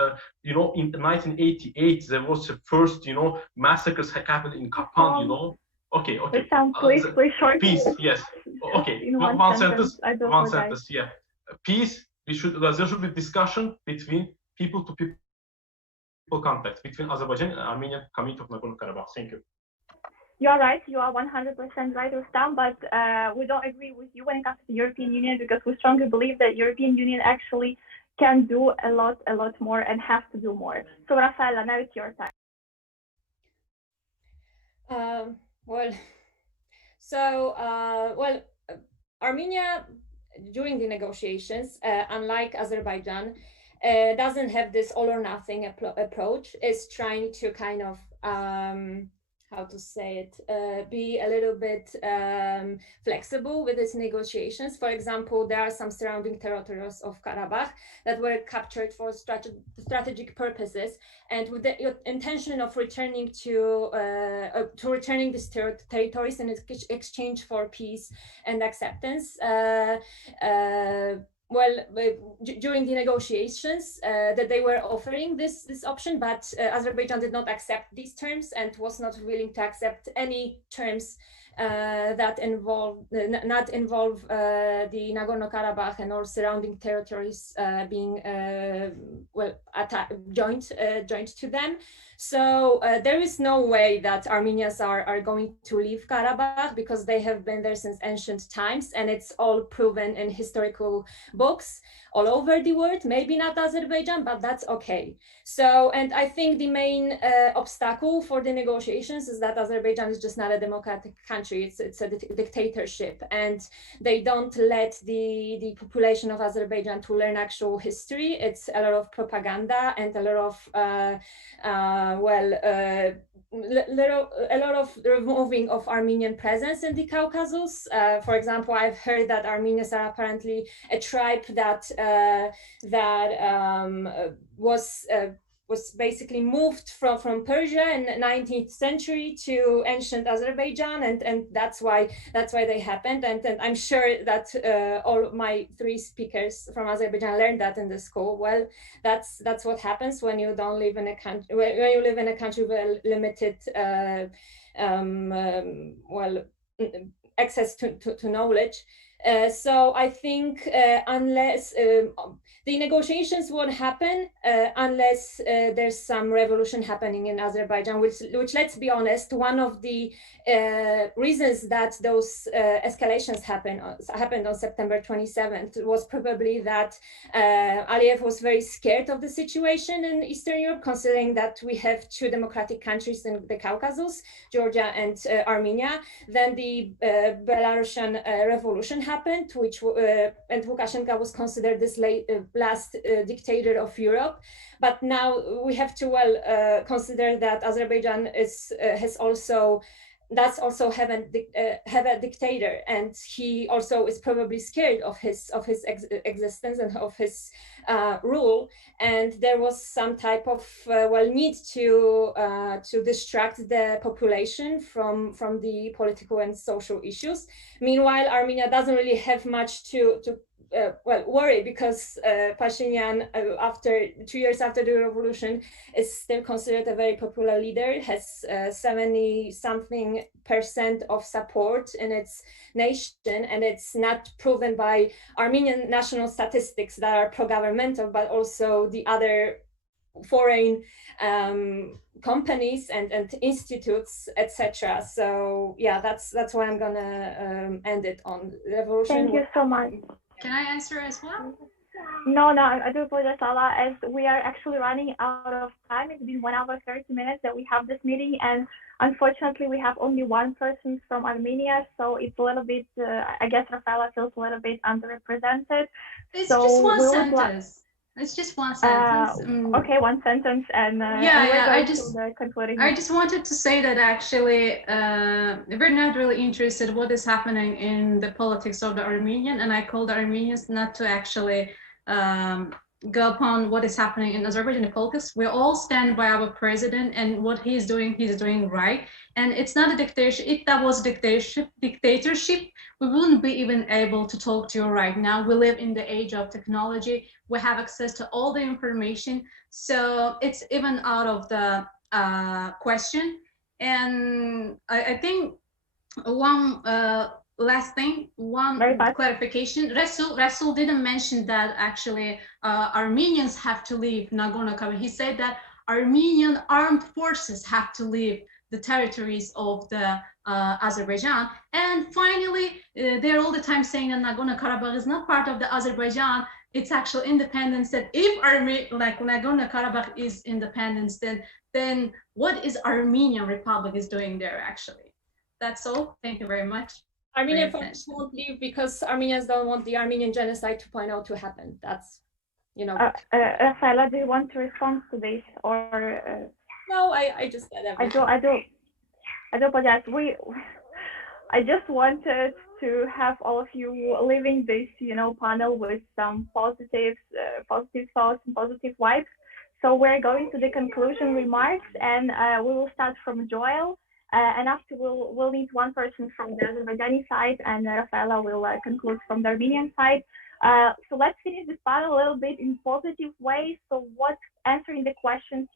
in 1988, there was the first, massacres happened in Kapan, Okay. Please short. Peace, yes. Okay, one sentence. One sentence, yeah. Peace. There should be discussion between people-to-people contact between Azerbaijan and Armenian community of Nagorno-Karabakh. Thank you. You are right. You are 100% right, Rustam. But we don't agree with you when it comes to the European Union, because we strongly believe that European Union actually can do a lot more and has to do more. So, Rafaella, now it's your time. Armenia, during the negotiations, unlike Azerbaijan, doesn't have this all or nothing approach. It's trying to kind of be a little bit flexible with its negotiations. For example, there are some surrounding territories of Karabakh that were captured for strategic purposes, and with the intention of returning these territories in exchange for peace and acceptance. well, during the negotiations that they were offering this option, but Azerbaijan did not accept these terms and was not willing to accept any terms that not involve the Nagorno-Karabakh and all surrounding territories being joined to them. So there is no way that Armenians are going to leave Karabakh, because they have been there since ancient times, and it's all proven in historical books all over the world. Maybe not Azerbaijan, but that's okay. So, and I think the main obstacle for the negotiations is that Azerbaijan is just not a democratic country. It's a dictatorship, and they don't let the population of Azerbaijan to learn actual history. It's a lot of propaganda and a lot of a lot of removing of Armenian presence in the Caucasus. For example, I've heard that Armenians are apparently a tribe that was basically moved from Persia in the 19th century to ancient Azerbaijan, and that's why they happened. And I'm sure that all my three speakers from Azerbaijan learned that in the school. Well, that's what happens when you don't live in a country, when you live in a country with limited access to knowledge. So I think unless the negotiations won't happen unless there's some revolution happening in Azerbaijan, which let's be honest, one of the reasons that those escalations happened on September 27th was probably that Aliyev was very scared of the situation in Eastern Europe, considering that we have two democratic countries in the Caucasus, Georgia and Armenia. Then the Belarusian revolution happened, which and Lukashenko was considered this last dictator of Europe. But now we have to consider that Azerbaijan has also have a dictator, and he also is probably scared of his existence and of his rule. And there was some type of need to distract the population from the political and social issues. Meanwhile, Armenia doesn't really have much to worry, because Pashinyan, after 2 years after the revolution, is still considered a very popular leader, has 70-something% of support in its nation, and it's not proven by Armenian national statistics that are pro-governmental, but also the other foreign companies and institutes, etc. So yeah, that's why I'm gonna end it on revolution. Thank you so much. Can I answer as well? No, I do apologize, Ala, as we are actually running out of time. It's been 1 hour 30 minutes that we have this meeting, and unfortunately we have only one person from Armenia, so it's a little bit, I guess Rafaella feels a little bit underrepresented. It's just one sentence. It's just one sentence. Okay, one sentence, and I just wanted to say that actually we're not really interested what is happening in the politics of the Armenian, and I call the Armenians not to actually go upon what is happening in Azerbaijani politics. We all stand by our president, and what he's doing right. And it's not a dictatorship. If that was dictatorship, we wouldn't be even able to talk to you right now. We live in the age of technology. We have access to all the information. So it's even out of the question. And I think one last thing, one clarification. Rasul didn't mention that actually Armenians have to leave Nagorno-Karabakh. He said that Armenian armed forces have to leave the territories of the Azerbaijan. And finally, they're all the time saying that Nagorno-Karabakh is not part of the Azerbaijan. It's actual independence. That if Nagorno-Karabakh is independence, then what is Armenian Republic is doing there actually? That's all. Thank you very much. Armenian folks won't leave because Armenians don't want the Armenian genocide 2.0 to happen. That's, Rafaella, do you want to respond to this, or? No, I just said everything. I do apologize. I just wanted to have all of you leaving this, panel with some positive thoughts and positive vibes. So we're going to the conclusion remarks, and we will start from Joel. And after we'll need one person from the Azerbaijani side, and Rafaella will conclude from the Armenian side. So let's finish this part a little bit in positive way. So what's answering the questions,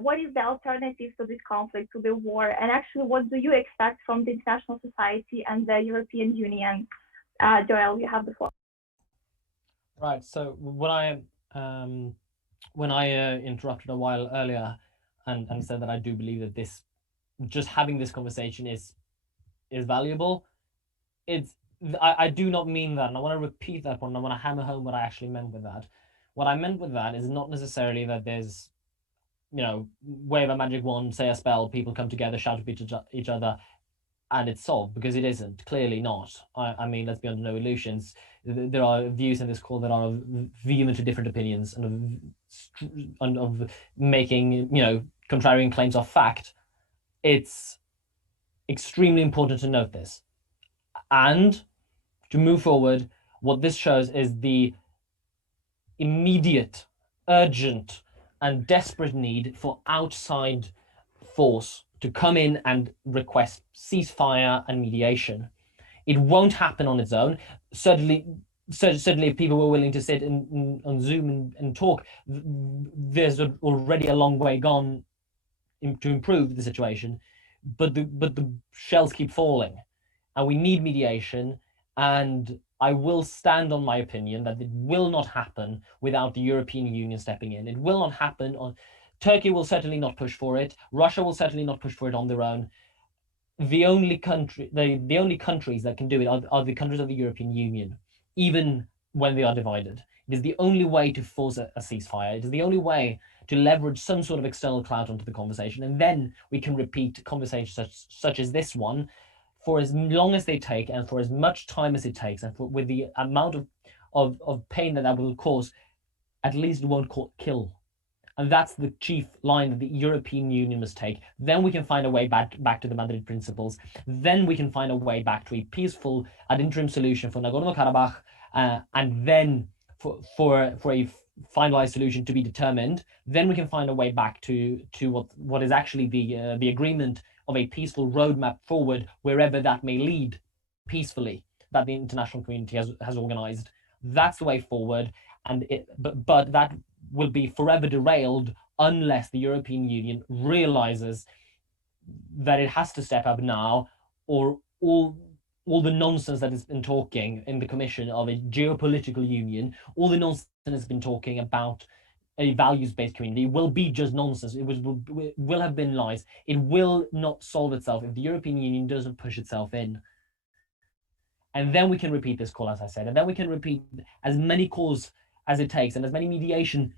what is the alternative to this conflict, to the war? And actually, what do you expect from the international society and the European Union? Joel, you have the floor. Right. So when I interrupted a while earlier and said that I do believe that this, just having this conversation is valuable, I do not mean that, and I want to repeat that point. I want to hammer home what I actually meant with that. What I meant with that is not necessarily that there's, wave a magic wand, say a spell, people come together, shout at each other, and it's solved, because it isn't. Clearly not. I mean, let's be under no illusions. There are views in this call that are of vehemently different opinions and of making, contrarian claims of fact. It's extremely important to note this. And to move forward, what this shows is the immediate, urgent, and desperate need for outside force to come in and request ceasefire and mediation. It won't happen on its own. Certainly if people were willing to sit on Zoom and talk, there's already a long way gone to improve the situation. But the shells keep falling, and we need mediation. And I will stand on my opinion that it will not happen without the European Union stepping in. It will not happen Turkey will certainly not push for it. Russia will certainly not push for it on their own. The only countries that can do it are the countries of the European Union, even when they are divided. It is the only way to force a ceasefire. It is the only way to leverage some sort of external clout onto the conversation, and then we can repeat conversations such as this one for as long as they take, and for as much time as it takes, and with the amount of pain that will cause. At least it won't kill. And that's the chief line that the European Union must take. Then we can find a way back to the Madrid principles. Then we can find a way back to a peaceful and interim solution for Nagorno-Karabakh, and then for a finalized solution to be determined. Then we can find a way back to what is actually the agreement of a peaceful roadmap forward, wherever that may lead, peacefully, that the international community has organized. That's the way forward, but that will be forever derailed unless the European Union realizes that it has to step up now, or all the nonsense that has been talking in the Commission of a geopolitical union, all the nonsense that has been talking about a values-based community will be just nonsense. It will have been lies. It will not solve itself if the European Union doesn't push itself in. And then we can repeat this call, as I said, and then we can repeat as many calls as it takes and as many mediation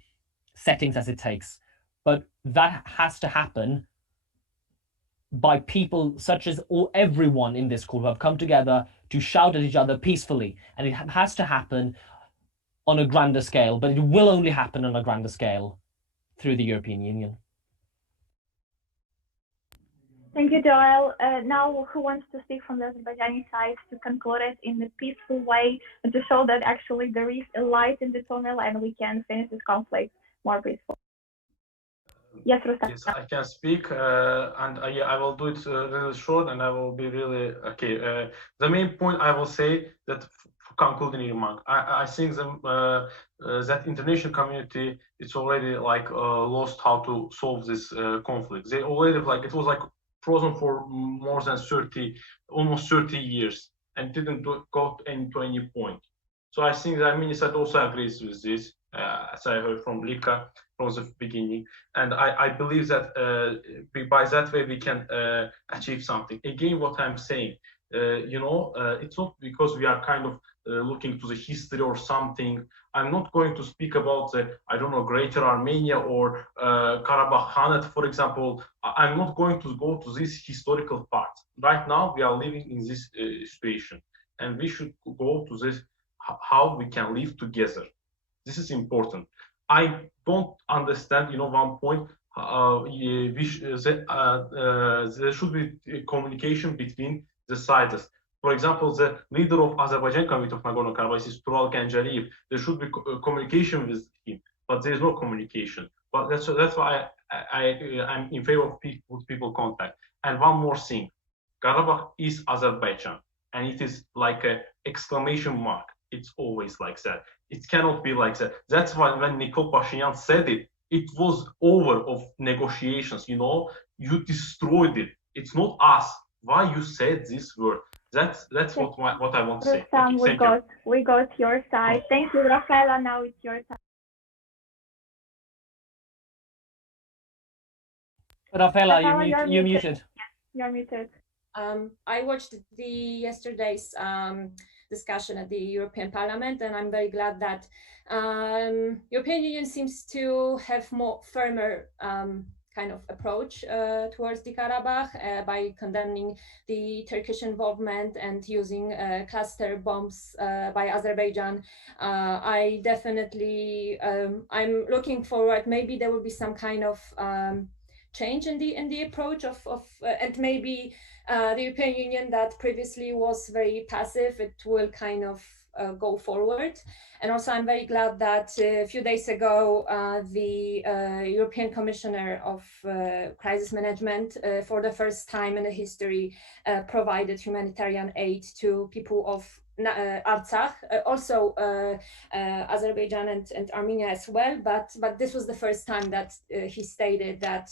settings as it takes. But that has to happen by people such as everyone in this call who have come together to shout at each other peacefully. And it has to happen on a grander scale, but it will only happen on a grander scale through the European Union. Thank you, Joel. Now, who wants to speak from the Azerbaijani side to conclude it in a peaceful way and to show that actually there is a light in the tunnel and we can finish this conflict more peaceful? Yes, Rustam. Yes, I can speak, and I will do it really short, and I will be really okay. The main point I will say that, concluding remark, I think that international community, it's already lost how to solve this conflict. They already it was frozen for more than almost 30 years, and didn't go to any point. So I think that Armenia also agrees with this, as I heard from Lika from the beginning, and I believe that by that way we can achieve something. Again, what I'm saying, it's not because we are kind of looking to the history or something. I'm not going to speak about the, Greater Armenia or Karabakh Khanate, for example. I'm not going to go to this historical part. Right now, we are living in this situation, and we should go to this, how we can live together. This is important. I don't understand, one point, there should be communication between the sides. For example, the leader of Azerbaijan Committee of Nagorno-Karabakh is Tural Genjaliyev. There should be communication with him, but there is no communication. But that's why I'm in favor of people contact. And one more thing, Karabakh is Azerbaijan, and it is like an exclamation mark. it's always like that. It cannot be like that. That's why when Nikol Pashinyan said it, it was over of negotiations, you know, you destroyed it. It's not us. Why you said this word? That's what I want to say. Rustam, Okay, we got your side. Thank you, Rafaella. Now it's your time. Rafaella, you're muted. Yes, you're muted. I watched yesterday's discussion at the European Parliament, and I'm very glad that European Union seems to have more firmer kind of approach towards the Karabakh by condemning the Turkish involvement and using cluster bombs by Azerbaijan. I definitely, I'm looking forward. Maybe there will be some kind of change in the approach of and maybe the European Union that previously was very passive, it will kind of go forward. And also I'm very glad that a few days ago the European Commissioner of Crisis Management for the first time in the history provided humanitarian aid to people of Artsakh, also Azerbaijan and Armenia as well, but this was the first time that he stated that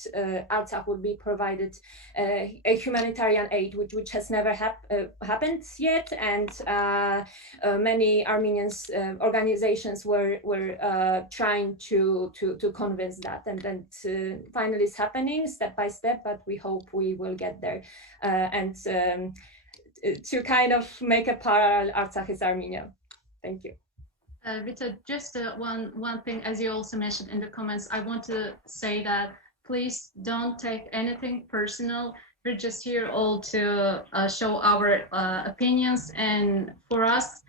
Artsakh would be provided a humanitarian aid, which has never happened yet, and many Armenian organizations were trying to convince that, and then finally it's happening step by step, but we hope we will get there, and to kind of make a parallel, Artsakh is Armenia. Thank you. Rita, just one thing, as you also mentioned in the comments, I want to say that please don't take anything personal. We're just here all to show our opinions, and for us,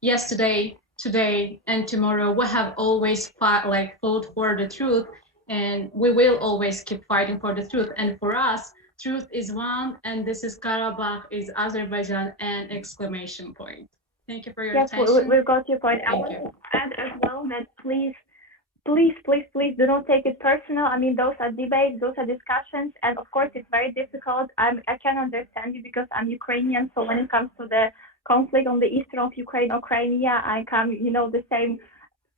yesterday, today, and tomorrow, we have always fought for the truth, and we will always keep fighting for the truth. And for us, truth is one, and this is Karabakh, is Azerbaijan, and exclamation point. Thank you for your attention. Yes, we got your point. I want to add as well that please do not take it personal. I mean, those are debates, those are discussions, and of course it's very difficult. I can understand you because I'm Ukrainian, so when it comes to the conflict on the eastern of Ukraine or Crimea, I come, the same,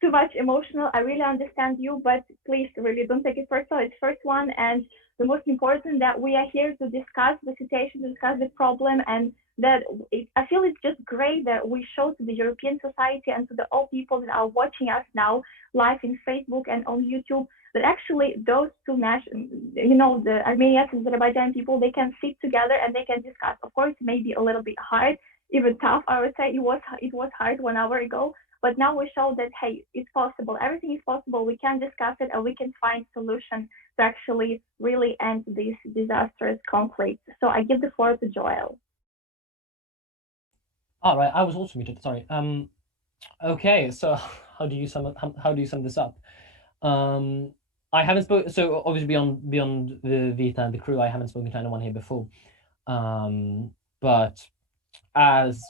too much emotional. I really understand you, but please really don't take it personal. It's first one, and the most important that we are here to discuss the situation, to discuss the problem, and that I feel it's just great that we show to the European society and to the all people that are watching us now live in Facebook and on YouTube that actually those two nations, the Armenians and Azerbaijani people, they can sit together and they can discuss. Of course, maybe a little bit hard, even tough. I would say it was hard 1 hour ago. But now we show that, hey, it's possible. Everything is possible. We can discuss it and we can find solutions to actually really end this disastrous conflict. So I give the floor to Joel. All right, I was also muted. Sorry. Okay, so how do you sum this up? I haven't spoken. So obviously beyond the Vita and the crew, I haven't spoken to anyone here before. But as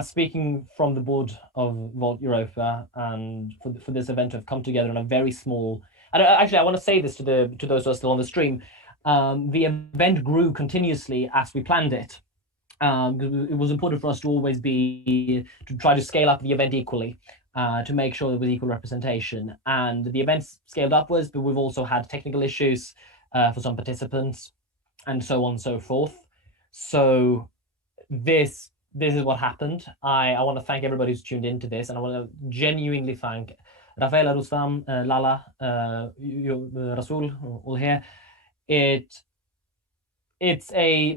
speaking from the board of Volt Europa and for this event to have come together in a very small, I want to say this to those who are still on the stream, the event grew continuously as we planned it. It was important for us to always to try to scale up the event equally, to make sure there was equal representation. And the event scaled upwards, but we've also had technical issues for some participants and so on and so forth. So this is what happened. I want to thank everybody who's tuned into this, and I want to genuinely thank Rafaella, Rustam, Lala, Rasul, all here. It's a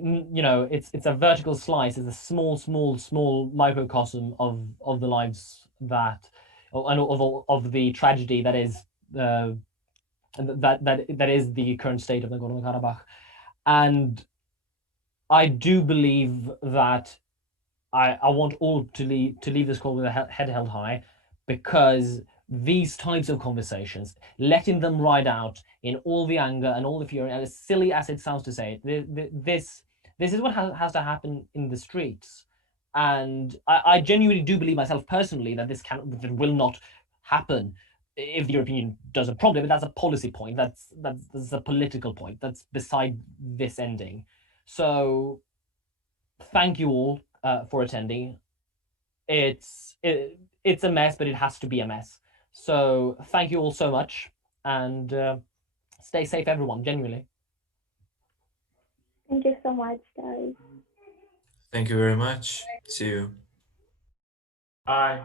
vertical slice. It's a small microcosm of the lives that, and of the tragedy that is that is the current state of Nagorno-Karabakh. And I do believe that I want all to leave this call with a head held high, because these types of conversations, letting them ride out in all the anger and all the fury, and as silly as it sounds to say it, this is what has to happen in the streets. And I genuinely do believe myself personally that that will not happen if the European Union doesn't prompt it, but that's a policy point. That's a political point. That's beside this ending. So thank you all for attending. it's a mess, but it has to be a mess. So thank you all so much, and stay safe, everyone, genuinely. Thank you so much, guys. Thank you very much. See you. Bye.